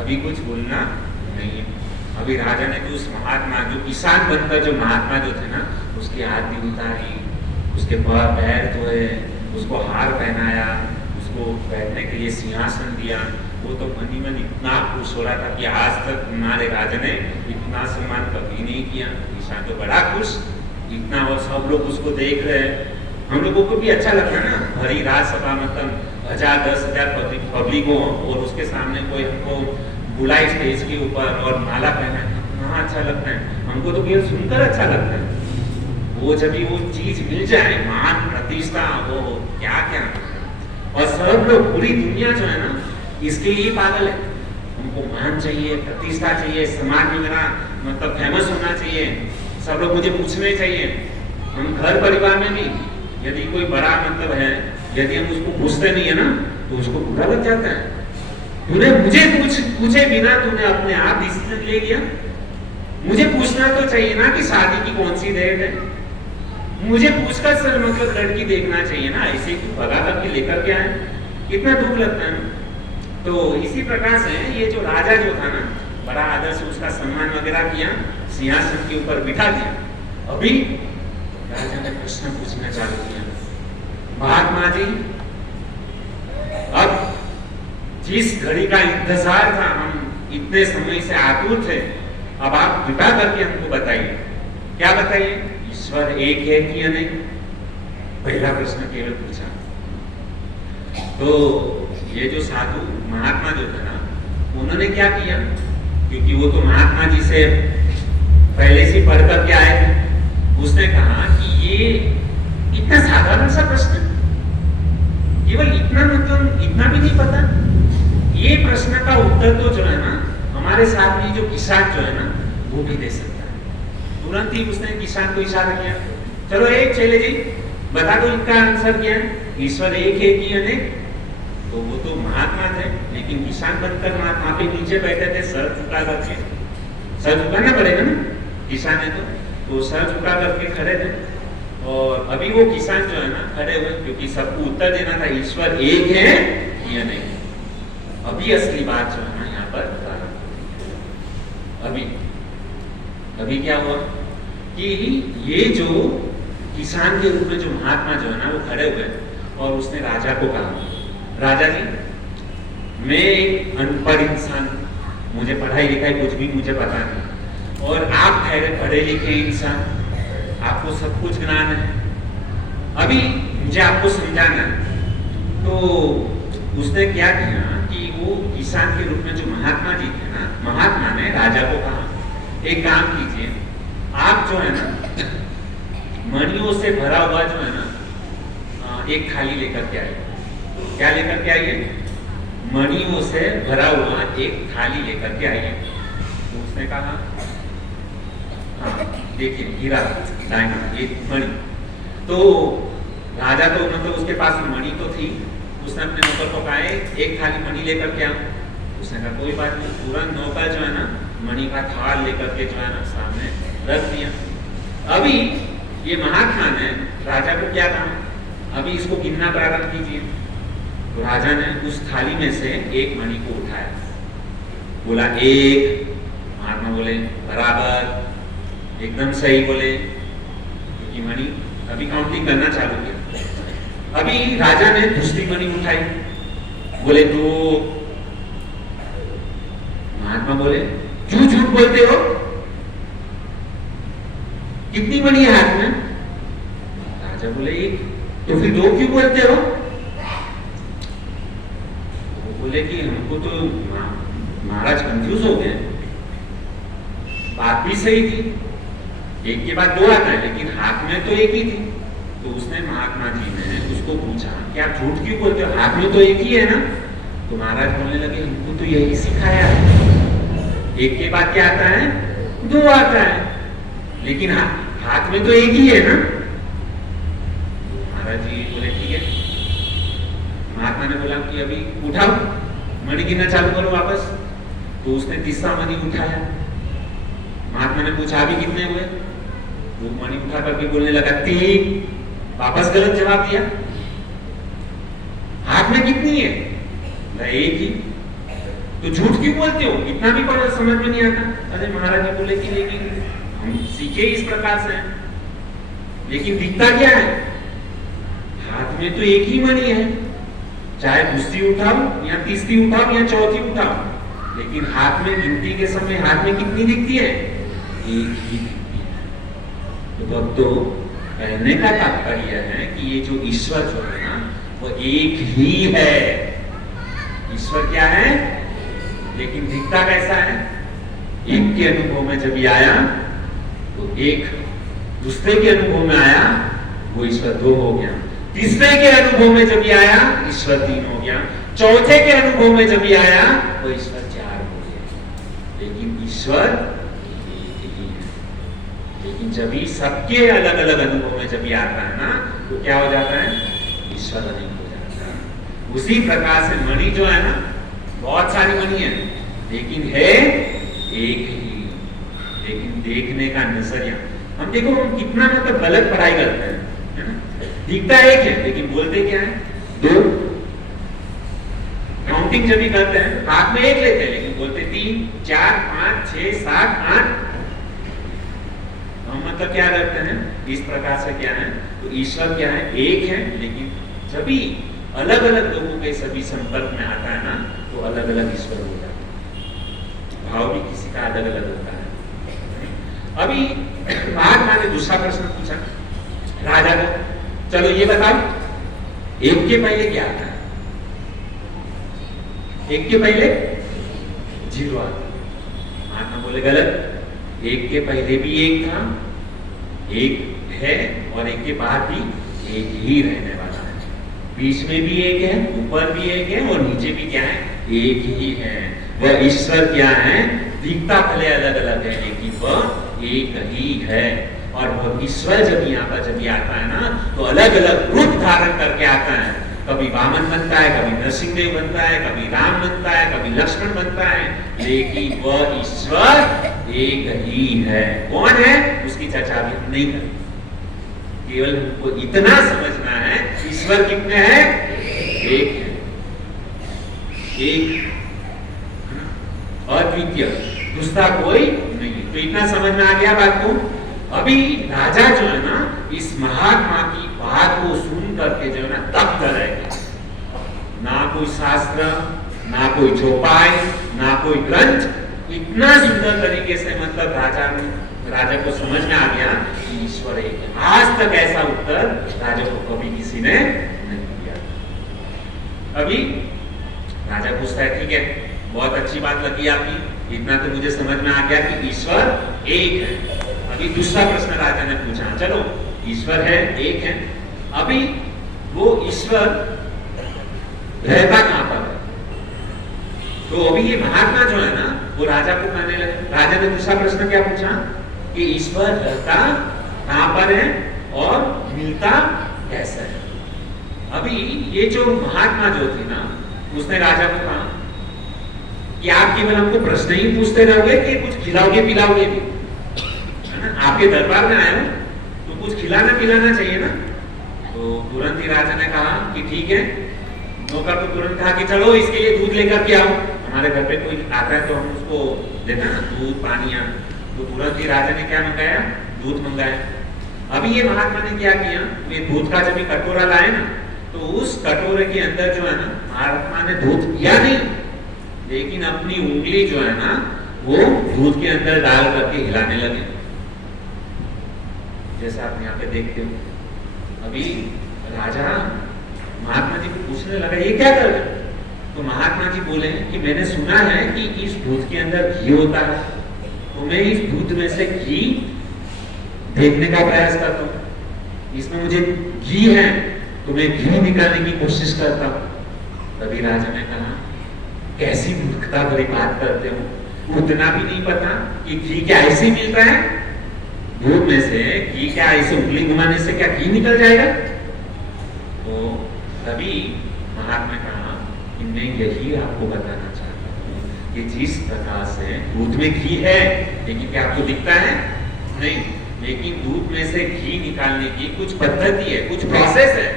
अभी कुछ बोलना नहीं है। अभी राजा ने तो उस महात्मा जो किसान बनकर जो महात्मा जो थे ना, उसकी आरती उतारी, उसके पैर धोए, उसको हार पहनाया, उसको बैठने के लिए सिंहासन दिया। वो तो मन ही मन इतना खुश हो रहा था कि आज तक हमारे राजा ने इतना सम्मान कभी नहीं किया। किसान तो बड़ा खुश, इतना, और सब लोग उसको देख रहे हैं। हम लोगों को भी अच्छा लगता है ना, भरी राज्यसभा मतलब 1000-10,000 पब्लिक हो और उसके सामने कोई हमको बुलाए स्टेज के ऊपर और माला पहना, हाँ अच्छा लगता है हमको, तो केवल सुनकर अच्छा लगता है। वो जब भी वो चीज मिल जाए, मान प्रतिष्ठा, वो क्या क्या, और सब लोग, पूरी दुनिया जो है ना इसके लिए पागल है। हमको मान चाहिए, प्रतिष्ठा चाहिए, समाज में मेरा मतलब फेमस होना चाहिए, सब लोग मुझे पूछने चाहिए। हम घर परिवार में भी यदि कोई बड़ा मतलब है, यदि हम उसको पूछते नहीं है ना तो उसको बुरा लग जाता है। तूने मुझे पूछे बिना तूने अपने आप डिसीजन ले लिया। मुझे पूछना तो चाहिए ना कि शादी की कौन सी डेट है, मुझे पूछकर सर मतलब लड़की देखना चाहिए ना, ऐसे क्यों भगा करके लेकर के आए, कितना दुख लगता है। तो इसी प्रकार से ये जो राजा जो था ना, बड़ा आदर से उसका सम्मान वगैरह किया, सिंहासन के ऊपर बिठा दिया। अभी राजा ने प्रश्न पूछना चालू किया, महात्मा जी अब जिस घड़ी का इंतजार था, हम इतने समय से आतुर थे, अब आप कृपा करके हमको बताइए, क्या बताइए, ईश्वर एक है कि या नहीं? पहला प्रश्न केवल पूछा। तो ये जो साधु महात्मा जो था ना, उन्होंने क्या किया, क्योंकि वो तो महात्मा जी से पहले से पढ़ करके आए थे, उसने कहा कि ये इतना साधारण सा प्रश्न, केवल इतना मतलब इतना भी नहीं पता, ये प्रश्न का उत्तर तो जो है ना हमारे साथ में जो किसान जो है ना वो भी दे सकता है। तुरंत ही उसने किसान को इशारा किया, चलो एक चले जी बता दो इनका आंसर क्या है, ईश्वर एक है कि अनेक? तो वो तो महात्मा थे, लेकिन किसान बनकर महात्मा पे नीचे बैठे थे, सर झुका करके, सर झुकाना पड़ेगा ना, किसान है तो सर झुका करके खड़े थे। और अभी वो किसान जो है ना खड़े हुए, क्योंकि सबको उत्तर देना था ईश्वर एक है या नहीं। अभी असली बात जो है ना यहाँ पर अभी क्या हुआ कि ये जो किसान के रूप में जो महात्मा जो है ना वो खड़े हुए, और उसने राजा को कहा, राजा जी मैं एक अनपढ़ इंसान, मुझे पढ़ाई लिखाई कुछ भी मुझे पता नहीं, और आप पढ़े लिखे इंसान, आपको सब कुछ ज्ञान है, अभी मुझे आपको समझाना है। तो उसने क्या किया कि वो किसान के रूप में जो महात्मा जी थे ना, महात्मा ने राजा को कहा, एक काम कीजिए, आप जो है ना मणियों से भरा हुआ जो है ना एक थाली लेकर के आइए। क्या लेकर के आइए? मणियों से भरा हुआ एक थाली लेकर के आइए। तो उसने कहा, हाँ देखिए हीरा डायमंड एक मणि। तो राजा तो मतलब उसके पास मणि तो थी, उसने अपने नौकर को कहा एक थाली मणि लेकर के आओ। उसने कहा कोई बात नहीं, तुरंत नौकर जो है ना मणि का थाल लेकर के जो है ना सामने रख दिया। अभी ये महात्मा ने राजा को क्या कहा, अभी इसको गिनना प्रारंभ कीजिए। तो राजा ने उस थाली में से एक मणि को उठाया, बोला एक, महात्मा बोले बराबर, एकदम सही बोले, क्योंकि मणि अभी काउंटिंग करना चालू किया। अभी राजा ने दूसरी मणि उठाई, बोले दो, महात्मा बोले क्यों झूठ बोलते हो, कितनी मणि है हाथ में? राजा बोले एक, तो फिर दो क्यों बोलते हो? वो बोले कि हमको तो महाराज कंफ्यूज हो गए, बात भी सही थी, एक के बाद दो आता है, लेकिन हाथ में तो एक ही थी। तो उसने महात्मा जी ने उसको पूछा क्या झूठ क्यों बोलते हो, हाथ में तो एक ही है ना? तो महाराज बोलने लगे हमको तो यही सिखाया है, एक के बाद क्या आता है, दो आता है, लेकिन हाथ में तो एक ही है ना? महाराज जी बोले ठीक है। महात्मा ने बोला कि अभी उठाओ मणि गिनना चालू करो वापस। तो उसने तीसरा मणि उठाया। महात्मा ने पूछा अभी कितने हुए? वो मणि उठा करके बोलने लगा 3। वापस गलत जवाब दिया। हाथ हाथ में कितनी है? एक ही। तो झूठ क्यों बोलते हो? इतना भी पढ़ो समझ में नहीं आता। अरे महाराज जी बोले कि लेकिन हम सीखे इस प्रकार से हैं, लेकिन दिखता क्या है? हाथ में तो एक ही मणि है, चाहे दूसरी उठाओ या तीसरी उठाओ या चौथी उठाओ, लेकिन हाथ में गिनती के समय हाथ में कितनी दिखती है? एक ही दिखती है। तो भक्तों, कहने का तात्पर्य है कि ये जो ईश्वर जो है ना, वो एक ही है। ईश्वर क्या है? लेकिन दिखता कैसा है? एक के अनुभव में जब ये आया तो एक, दूसरे के अनुभव में आया वो ईश्वर दो हो गया, तीसरे के अनुभव में जब ये आया ईश्वर तीन हो गया, चौथे के अनुभव में जब ये आया वो ईश्वर चार हो गया। लेकिन ईश्वर एक ही है। लेकिन जब ये सबके अलग अलग अनुभव में जब ये आता है ना, तो क्या हो जाता है? ईश्वर अनेक हो जाता है। उसी प्रकार से मणि जो है ना, बहुत सारी मणि है, लेकिन है एक ही। लेकिन देखने का नजरिया, हम देखो हम कितना मतलब गलत पढ़ाई करते हैं, है ना? दिखता एक है लेकिन बोलते क्या है? दो। काउंटिंग जब भी करते हैं हाथ में एक लेते हैं लेकिन बोलते 3, 4, 5, 6, 7, 8। हम मतलब क्या करते हैं? इस प्रकार से क्या है? तो ईश्वर क्या है? एक है, लेकिन जब भी अलग अलग लोगों के सभी संपर्क में आता है ना, तो अलग अलग ईश्वर हो जाता है। भाव भी किसी का अलग अलग होता है। अभी महात्मा ने दूसरा प्रश्न पूछा राजा को, चलो ये बताओ, एक के पहले क्या आता है? एक के पहले जीरो आता है। महात्मा बोले गलत, एक के पहले भी एक था, एक है, और एक के बाद भी एक ही रहने वाला है। बीच में भी एक है, ऊपर भी एक है, और नीचे भी क्या है? एक ही है। वह ईश्वर क्या है? दिखता भले अलग अलग है, लेकिन वह एक ही है। और वह ईश्वर जब यहाँ पर जब आता है ना, तो अलग अलग रूप धारण करके आता है। कभी वामन बनता है, कभी नरसिंहदेव बनता है, कभी राम बनता है, कभी लक्ष्मण बनता है, लेकिन वह ईश्वर एक ही है। कौन है? उसकी चर्चा भी हम नहीं करेंगे। केवल हमको इतना समझना है, ईश्वर कितने हैं? एक है, एक अद्वितीय, दूसरा कोई नहीं। तो इतना समझ में आ गया बात को। अभी राजा जो है ना, इस महात्मा की बात को सुन करके जो है ना तप्त रह गया। ना कोई शास्त्र, ना कोई चौपाई, ना कोई ग्रंथ, इतना सुंदर तरीके से मतलब राजा को समझ में आ गया कि ईश्वर एक है। आज तक ऐसा उत्तर राजा को कभी किसी ने नहीं दिया। अभी राजा पूछता है, ठीक है, बहुत अच्छी बात लगी आपकी, इतना तो मुझे समझ में आ गया कि ईश्वर एक है। अभी दूसरा प्रश्न राजा ने पूछा, चलो ईश्वर है, एक है, अभी वो ईश्वर रहता कहां पर है? तो अभी ये महात्मा जो है ना, वो राजा को कहने लगे। राजा ने दूसरा प्रश्न क्या पूछा कि ईश्वर रहता कहां पर है और मिलता कैसे है? अभी ये जो महात्मा जो थी ना, उसने राजा को कहा कि आप केवल हमको प्रश्न ही पूछते रहोगे कि कुछ खिलाओगे पिलाओगे भी, है ना? आपके दरबार में आए हो तो कुछ खिलाना पिलाना चाहिए ना। तो तुरंत ही राजा ने कहा कि ठीक है। नौकर को तुरंत कहा कि चलो इसके लिए दूध लेकर के आओ, हमारे घर पे कोई आता है तो हम उसको देना ना दूध पानी। तो तुरंत ही राजा ने क्या मंगाया? दूध मंगाया। अभी ये महात्मा ने क्या किया, ये दूध का जब ये कटोरा लाए ना, तो उस कटोरे के अंदर जो है ना, महात्मा ने दूध पिया नहीं, लेकिन अपनी उंगली जो है ना, वो दूध के अंदर डाल करके हिलाने लगे, जैसा आप यहाँ पे देखते हो। अभी राजा महात्मा जी को पूछने लगा, ये क्या कर रहे? तो महात्मा जी बोले कि मैंने सुना है कि इस दूध के अंदर घी होता है, तो मैं इस दूध में से घी देखने का प्रयास करता हूँ, इसमें मुझे घी है तो मैं घी निकालने की कोशिश करता हूँ। तभी राजा ने कहा, कैसी मूर्खता भरी बात करते हो, उतना भी नहीं पता कि घी क्या ऐसे ही मिलता है? दूध में से घी क्या ऐसे उंगली घुमाने से क्या घी निकल जाएगा? तो तभी महात्मा कहा कि मैं यही आपको बताना चाहता हूँ कि जिस प्रकार से दूध में घी है, लेकिन क्या आपको दिखता है? नहीं, लेकिन दूध में से घी निकालने की कुछ पद्धति है, कुछ प्रोसेस है,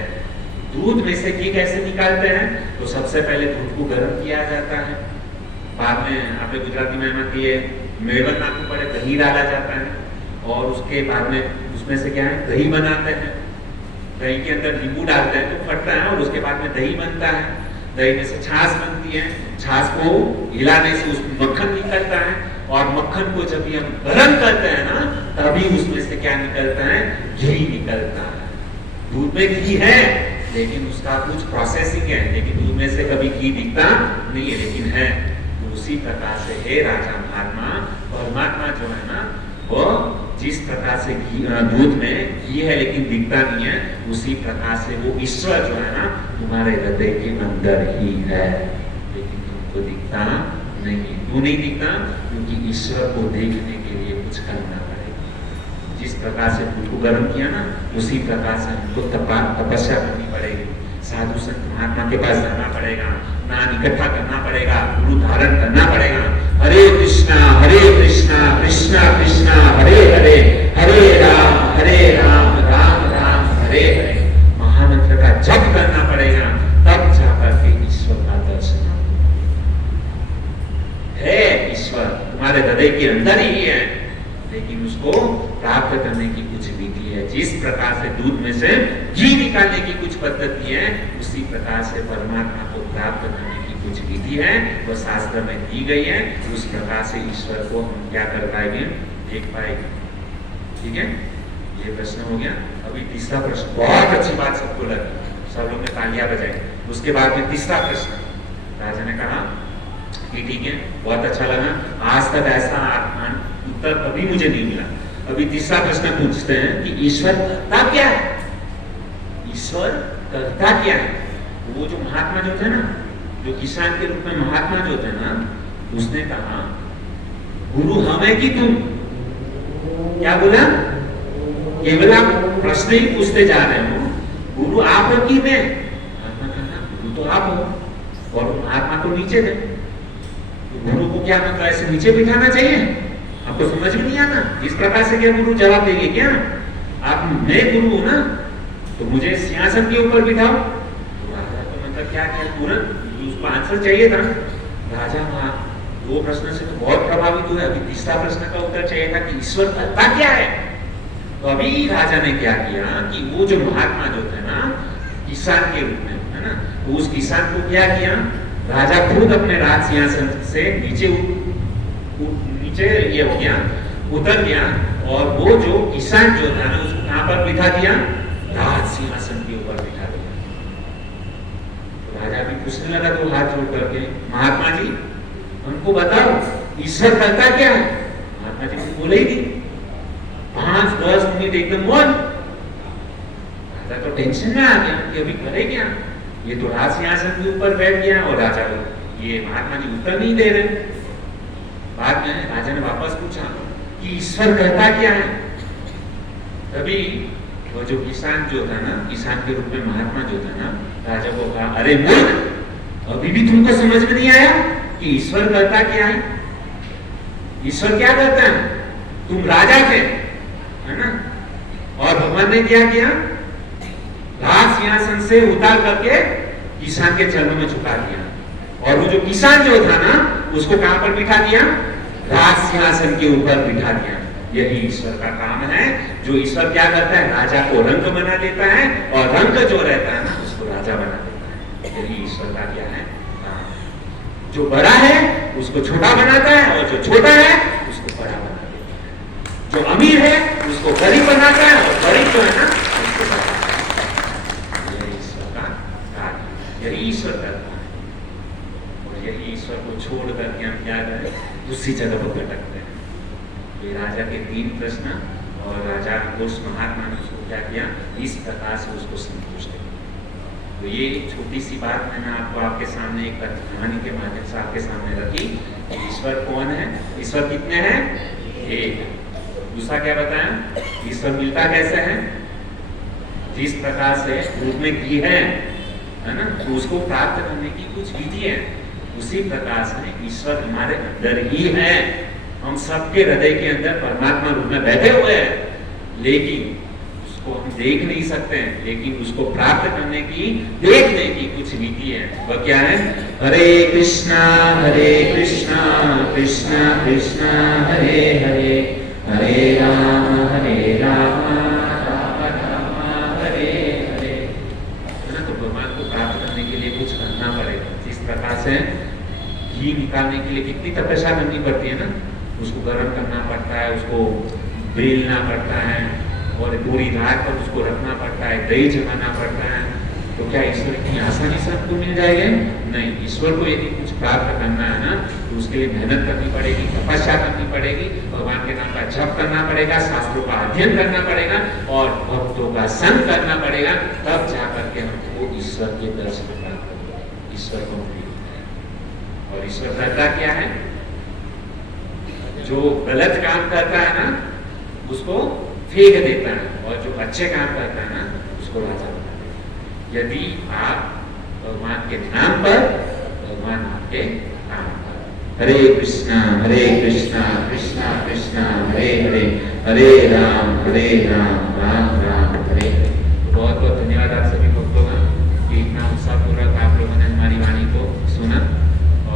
दूध में से घी कैसे निकालते हैं? तो सबसे पहले दूध को गर्म किया जाता है, बाद में आपने गुजराती में आती है मेवत नाखू पड़े दही डाला जाता है, और उसके बाद में उसमें से क्या है दही बनाते हैं, दही के अंदर नींबू डालते हैं तो फटता है, और उसके बाद में दही बनता है, दही में से छाछ बनती है, छाछ को हिलाने से उसमें मक्खन निकलता है, और मक्खन को जब भी हम गर्म करते हैं ना तभी उसमें से क्या निकलता है? घी निकलता है। दूध में घी है लेकिन उसका कुछ प्रोसेसिंग है, लेकिन दूध में से कभी घी दिखता नहीं है, लेकिन है। तो उसी प्रकार से हे राजा महात्मा, परमात्मा जो है ना वो जिस प्रकार से दूध में घी है लेकिन दिखता नहीं है, उसी प्रकार से वो ईश्वर जो है ना तुम्हारे हृदय के अंदर ही है, लेकिन तुमको दिखता नहीं। क्यों नहीं दिखता? क्योंकि ईश्वर को देखने के लिए कुछ करना पड़ेगा। जिस प्रकार से दूध को गर्म किया ना उसी प्रकार से हमको तपस्या करनी पड़ेगी, साधु संत महात्मा के पास जाना पड़ेगा, ज्ञान इकट्ठा करना पड़ेगा, गुरु धारण करना पड़ेगा। हरे कृष्णा कृष्णा कृष्णा हरे हरे, हरे राम राम राम हरे हरे, महामंत्र का जप करना पड़ेगा, तब जाकर के ईश्वर का दर्शन है। ईश्वर तुम्हारे हृदय के अंदर ही है, लेकिन उसको प्राप्त करने की कुछ विधि है। जिस प्रकार से दूध में से घी निकालने की कुछ पद्धति है, उसी प्रकार से परमात्मा को प्राप्त करने की कुछ विधि है, वो शास्त्र में दी गई है। उस प्रकार से ईश्वर को हम क्या कर पाएंगे? देख पाएंगे। ठीक है, ये प्रश्न हो गया। अभी तीसरा प्रश्न, बहुत अच्छी बात सबको लगी, सब लोग ने तालियां बजाई। उसके बाद में तीसरा प्रश्न, राजा ने कहा कि ठीक है, बहुत अच्छा लगा, आज तक ऐसा उत्तर कभी मुझे नहीं मिला। अभी तीसरा प्रश्न पूछते हैं कि ईश्वर करता क्या है? ईश्वर करता क्या है? वो जो महात्मा जो थे ना, जो किसान के रूप में महात्मा जो थे ना, उसने कहा गुरु हम है कि तुम? क्या बोला? केवल आप प्रश्न ही पूछते जा रहे हो, गुरु आप हो कि मैं? गुरु तो आप हो और महात्मा को नीचे थे। तो गुरु को क्या मतलब ऐसे नीचे बिठाना चाहिए? आपको समझ में नहीं आता? इस प्रकार से क्या गुरु जवाब देंगे क्या? आप मैं गुरु हूं ना, तो मुझे सिंहासन के ऊपर बिठाओ। तो राजा तो मतलब क्या क्या तुरंत उसको आंसर चाहिए था। राजा वहां दो प्रश्न से तो बहुत प्रभावित हुए। अभी तीसरा प्रश्न का उत्तर चाहिए था कि ईश्वर करता क्या है। तो अभी राजा ने क्या किया कि वो जो महात्मा जो थे ना किसान के रूप में, है ना, तो उस किसान को क्या किया, राजा खुद अपने राज सिंहासन से नीचे ये हो गया, उतर गया, और वो जो किसान जो था ना उसको कहां पर बिठा दिया? राज सिंहासन के ऊपर बिठा दिया। तो राजा भी पूछने लगा तो हाथ जोड़ करके, महात्मा जी हमको बताओ ईश्वर करता क्या है? महात्मा जी कुछ बोले ही नहीं, 5-10 मिनट एकदम मौन। राजा तो टेंशन में आ गया कि अभी करे क्या, ये तो राज सिंहासन के ऊपर बैठ गया और राजा को ये महात्मा जी उत्तर नहीं दे रहे। बाद में राजा ने वापस पूछा कि ईश्वर कहता क्या है? तभी वो जो किसान जो था ना, किसान के रूप में महात्मा जो था ना, राजा को कहा, अरे मूर्ख, अभी भी तुमको समझ में नहीं आया कि ईश्वर करता क्या है? ईश्वर क्या करता है? तुम राजा थे, है ना, और भगवान ने क्या किया? राज सिंहासन से उतार करके किसान के चरणों में झुका दिया, और वो जो किसान जो था ना उसको कहां पर बिठा दिया? राज सिंहासन के ऊपर बिठा दिया। यही ईश्वर का काम है। जो ईश्वर क्या करता है? राजा को रंग बना देता है, और रंग जो रहता है ना उसको राजा बना देता है। यही ईश्वर का क्या है? जो बड़ा है उसको छोटा बनाता है, और जो छोटा है उसको बड़ा बना देता है। जो अमीर है उसको गरीब बनाता है, और गरीब जो है ना उसको बड़ा बनाता है। यही ईश्वर का कार्य, यही ईश्वर करता है। और यही ईश्वर को छोड़ करके हम क्या करें? दूसरी जगह पर भटकते हैं। ये राजा के 3 प्रश्न, और राजा उस महात्मा ने उसको क्या किया? इस प्रकार से उसको संतुष्ट किया। तो ये छोटी सी बात मैंने आपको आपके सामने एक कहानी के माध्यम से आपके सामने रखी। ईश्वर कौन है? ईश्वर कितने हैं? एक। दूसरा क्या बताया? ईश्वर मिलता कैसे है? जिस प्रकार से दूध में घी है ना, तो उसको प्राप्त करने की कुछ विधि है। उसी प्रकार से ईश्वर हमारे अंदर ही है। हम सबके हृदय के अंदर परमात्मा रूप में बैठे हुए हैं, लेकिन उसको हम देख नहीं सकते हैं, लेकिन उसको प्राप्त करने की, देखने की कुछ रीति है। वह क्या है? हरे कृष्णा कृष्णा कृष्णा हरे हरे, हरे राम राम राम हरे हरे। है ना? तो भगवान को प्राप्त करने के लिए कुछ करना पड़ेगा। जिस प्रकार से घी निकालने के लिए कितनी तपस्या करनी पड़ती है ना, उसको गर्म करना पड़ता है, उसको बेलना पड़ता है और पूरी रात तक उसको रखना पड़ता है, दही जमाना पड़ता है। तो क्या ईश्वर इतनी आसानी से हमको मिल जाएगा? नहीं। ईश्वर को यदि कुछ प्राप्त करना है ना, तो उसके लिए मेहनत करनी पड़ेगी, तपस्या करनी पड़ेगी, भगवान के नाम का जप करना पड़ेगा, शास्त्रों का अध्ययन करना पड़ेगा और भक्तों का संग करना पड़ेगा, तब जाकर के हमको ईश्वर के दर्शन प्राप्त होगा, ईश्वर को मिलता है। और ईश्वर करता क्या है? जो गलत काम करता है ना, उसको फेंक देता है, और जो अच्छे काम करता है ना, उसको राजा बनाता है। यदि आप भगवान के नाम पर, भगवान आपके नाम पर। हरे कृष्णा कृष्णा कृष्णा हरे हरे, हरे राम राम राम हरे हरे। बहुत बहुत धन्यवाद आप सभी भक्तों का कि इतना उत्साहपूर्वक आप लोगों ने हमारी वाणी को सुना,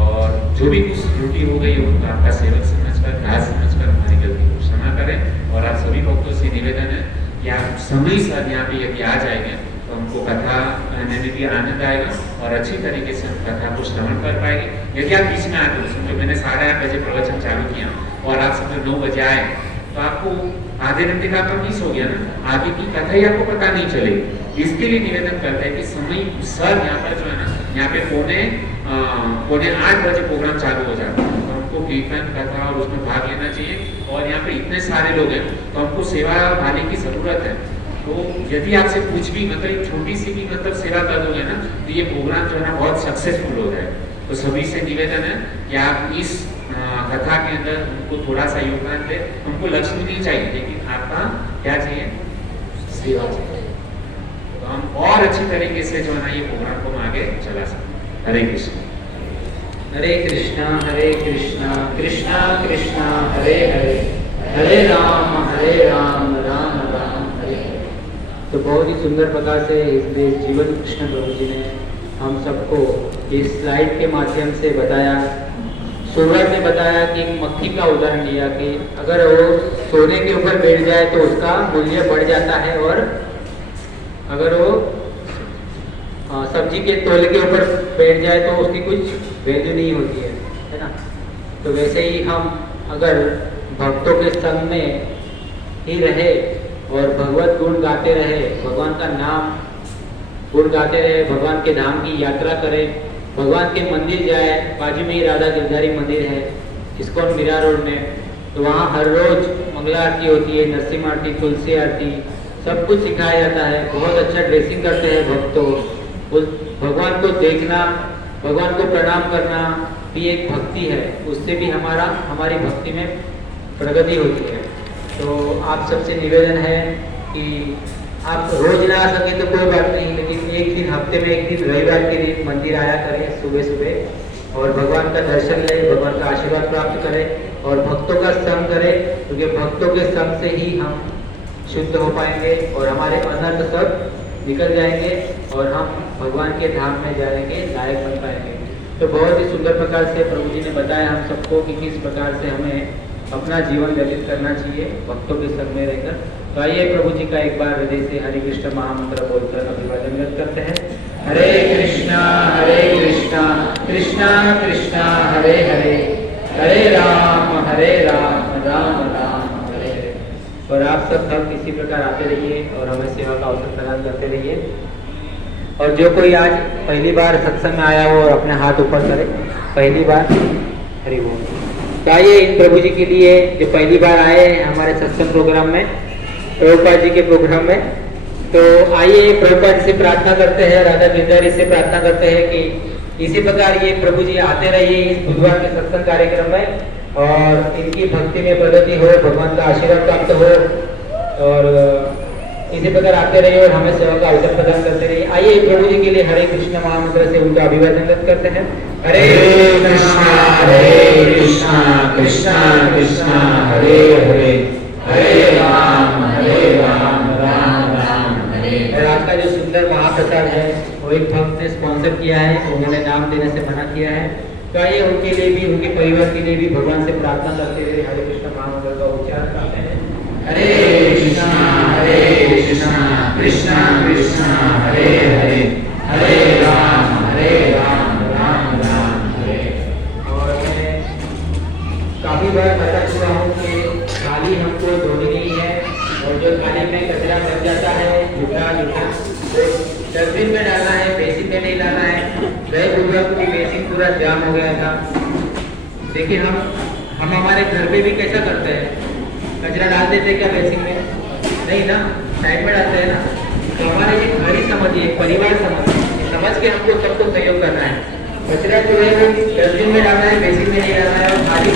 और जो भी कुछ त्रुटि हो गई उनको आपका सेवक समझकर, दास समझकर हमारी गलती को क्षमा करें। और आप सभी भक्तों से निवेदन है कि आप समय से यहाँ पे यदि आ जाएंगे तो हमको कथा कहने में भी आनंद आएगा और अच्छी तरीके से हम कथा को श्रवण कर पाएंगे। यदि आप बीच में आते हो, समझो मैंने 8:30 बजे प्रवचन चालू किया और आप समझो 9 बजे आए, तो आपको आधे घंटे का आपका मिस हो गया ना, आगे की कथा ही आपको पता नहीं चलेगी। इसके लिए निवेदन करते हैं कि समय सर यहाँ पर जो है ना, यहाँ पे पौने 8 बजे प्रोग्राम चालू हो जाता है, तो हमको कीर्तन कथा और उसमें भाग लेना चाहिए। और यहाँ पे इतने सारे लोग हैं तो हमको सेवा भाने की जरूरत है। तो यदि आपसे कुछ भी मतलब एक छोटी सी भी मतलब सेवा कर दोगे ना, तो ये प्रोग्राम जो है ना बहुत सक्सेसफुल हो जाए। तो सभी से निवेदन है कि आप इस कथा के अंदर उनको थोड़ा सा योगदान दे। हमको लक्ष्मी नहीं चाहिए, लेकिन आपका क्या चाहिए? सेवा चाहिए। तो हम और अच्छी तरीके से जो है ना ये प्रोग्राम को हम आगे चला सकते। हरे कृष्ण कृष्णा कृष्णा कृष्णा हरे हरे, हरे राम राम राम हरे हरे। तो बहुत ही सुंदर प्रकार से इसमें जीवन कृष्ण प्रभु जी ने हम सबको इस स्लाइड के माध्यम से बताया। शुरुआत में बताया कि मक्खी का उदाहरण दिया कि अगर वो सोने के ऊपर बैठ जाए तो उसका मूल्य बढ़ जाता है, और अगर वो सब्जी के तोले के ऊपर बैठ जाए तो उसकी कुछ वैल्यू नहीं होती है ना। तो वैसे ही हम अगर भक्तों के संग में ही रहे और भगवत गुण गाते रहे, भगवान का नाम गुण गाते रहे, भगवान के धाम की यात्रा करें, भगवान के मंदिर जाए, बाजू में ही राधा गिरधारी मंदिर है इस्कॉन मीरा रोड में, तो वहाँ हर रोज मंगला आरती होती है, नरसिंह आरती, तुलसी आरती, सब कुछ सिखाया जाता है। बहुत अच्छा ड्रेसिंग करते हैं भक्तों। उस भगवान को देखना, भगवान को प्रणाम करना भी एक भक्ति है, उससे भी हमारी भक्ति में प्रगति होती है। तो आप सबसे निवेदन है कि आप रोज ना आ सके तो कोई बात नहीं, लेकिन एक दिन हफ्ते में एक दिन रविवार के दिन मंदिर आया करें सुबह सुबह, और भगवान का दर्शन लें, भगवान का आशीर्वाद प्राप्त करें और भक्तों का संग करें, क्योंकि भक्तों के संग से ही हम शुद्ध हो पाएंगे और हमारे अनर्थ सब निकल जाएंगे और हम भगवान के धाम में जाने के लायक बन पाएंगे। तो बहुत ही सुंदर प्रकार से प्रभु जी ने बताया हम सबको कि किस प्रकार से हमें अपना जीवन व्यतीत करना चाहिए भक्तों के संग में रहकर। तो आइए प्रभु जी का एक बार हृदय से हरे कृष्ण महामंत्र बोलकर अभिवादन व्यक्त करते हैं। हरे कृष्णा कृष्णा कृष्णा हरे हरे, हरे राम राम राम हरे हरे। और आप सब भक्त इसी प्रकार आते रहिए और हमें सेवा का अवसर प्रदान करते रहिए। और जो कोई आज पहली बार सत्संग में आया हो और अपने हाथ ऊपर करे, पहली बार हरि बोल। तो आइए इन प्रभु जी के लिए जो पहली बार आए हैं हमारे सत्संग प्रोग्राम में, प्रभुपाद जी के प्रोग्राम में, तो आइए प्रभुपाद से प्रार्थना करते हैं, राधा गिरधारी से प्रार्थना करते हैं कि इसी प्रकार ये प्रभु जी आते रहिए इस बुधवार के सत्संग कार्यक्रम में और इनकी भक्ति में प्रगति हो, भगवान का आशीर्वाद प्राप्त हो और इसी प्रकार आते रहिए और हमें सेवा का अवसर प्रदान करते रहिए। आइए प्रभु जी के लिए हरे कृष्ण महामंत्र से उनका अभिवादन व्यक्त करते हैं। हरे कृष्णा कृष्णा कृष्णा हरे हरे, हरे राम राम राम महाप्रसाद है वो एक भक्त ने स्पॉन्सर किया है, उन्होंने नाम देने से मना किया है। तो आइए उनके लिए भी, उनके परिवार के लिए भी भगवान से प्रार्थना करते हुए हरे कृष्ण महामंत्र का उच्चारण करते हैं। हरे कृष्णा कृष्णा कृष्णा हरे हरे, हरे राम राम राम हरे। और मैं काफी बार बता चुका हूँ कि थाली हमको धोनी नहीं है, और जो थाली में कचरा बच जाता है जूठा डस्टबिन में डालना है, बेसिन में नहीं डालना है। गए बुधवार की बेसिन पूरा जाम हो गया था। देखिए हम हमारे घर पे भी कैसा करते हैं, कचरा डाल देते हैं क्या बेसिन में? नहीं ना, साइड में डालते हैं ना। तो हमारे ये घर ही समझिए, एक परिवार समझ के हमको सबको सहयोग करना है। कचरा जो है वो डस्टबिन में डालना है, बेसिन में नहीं डालना है। और खाली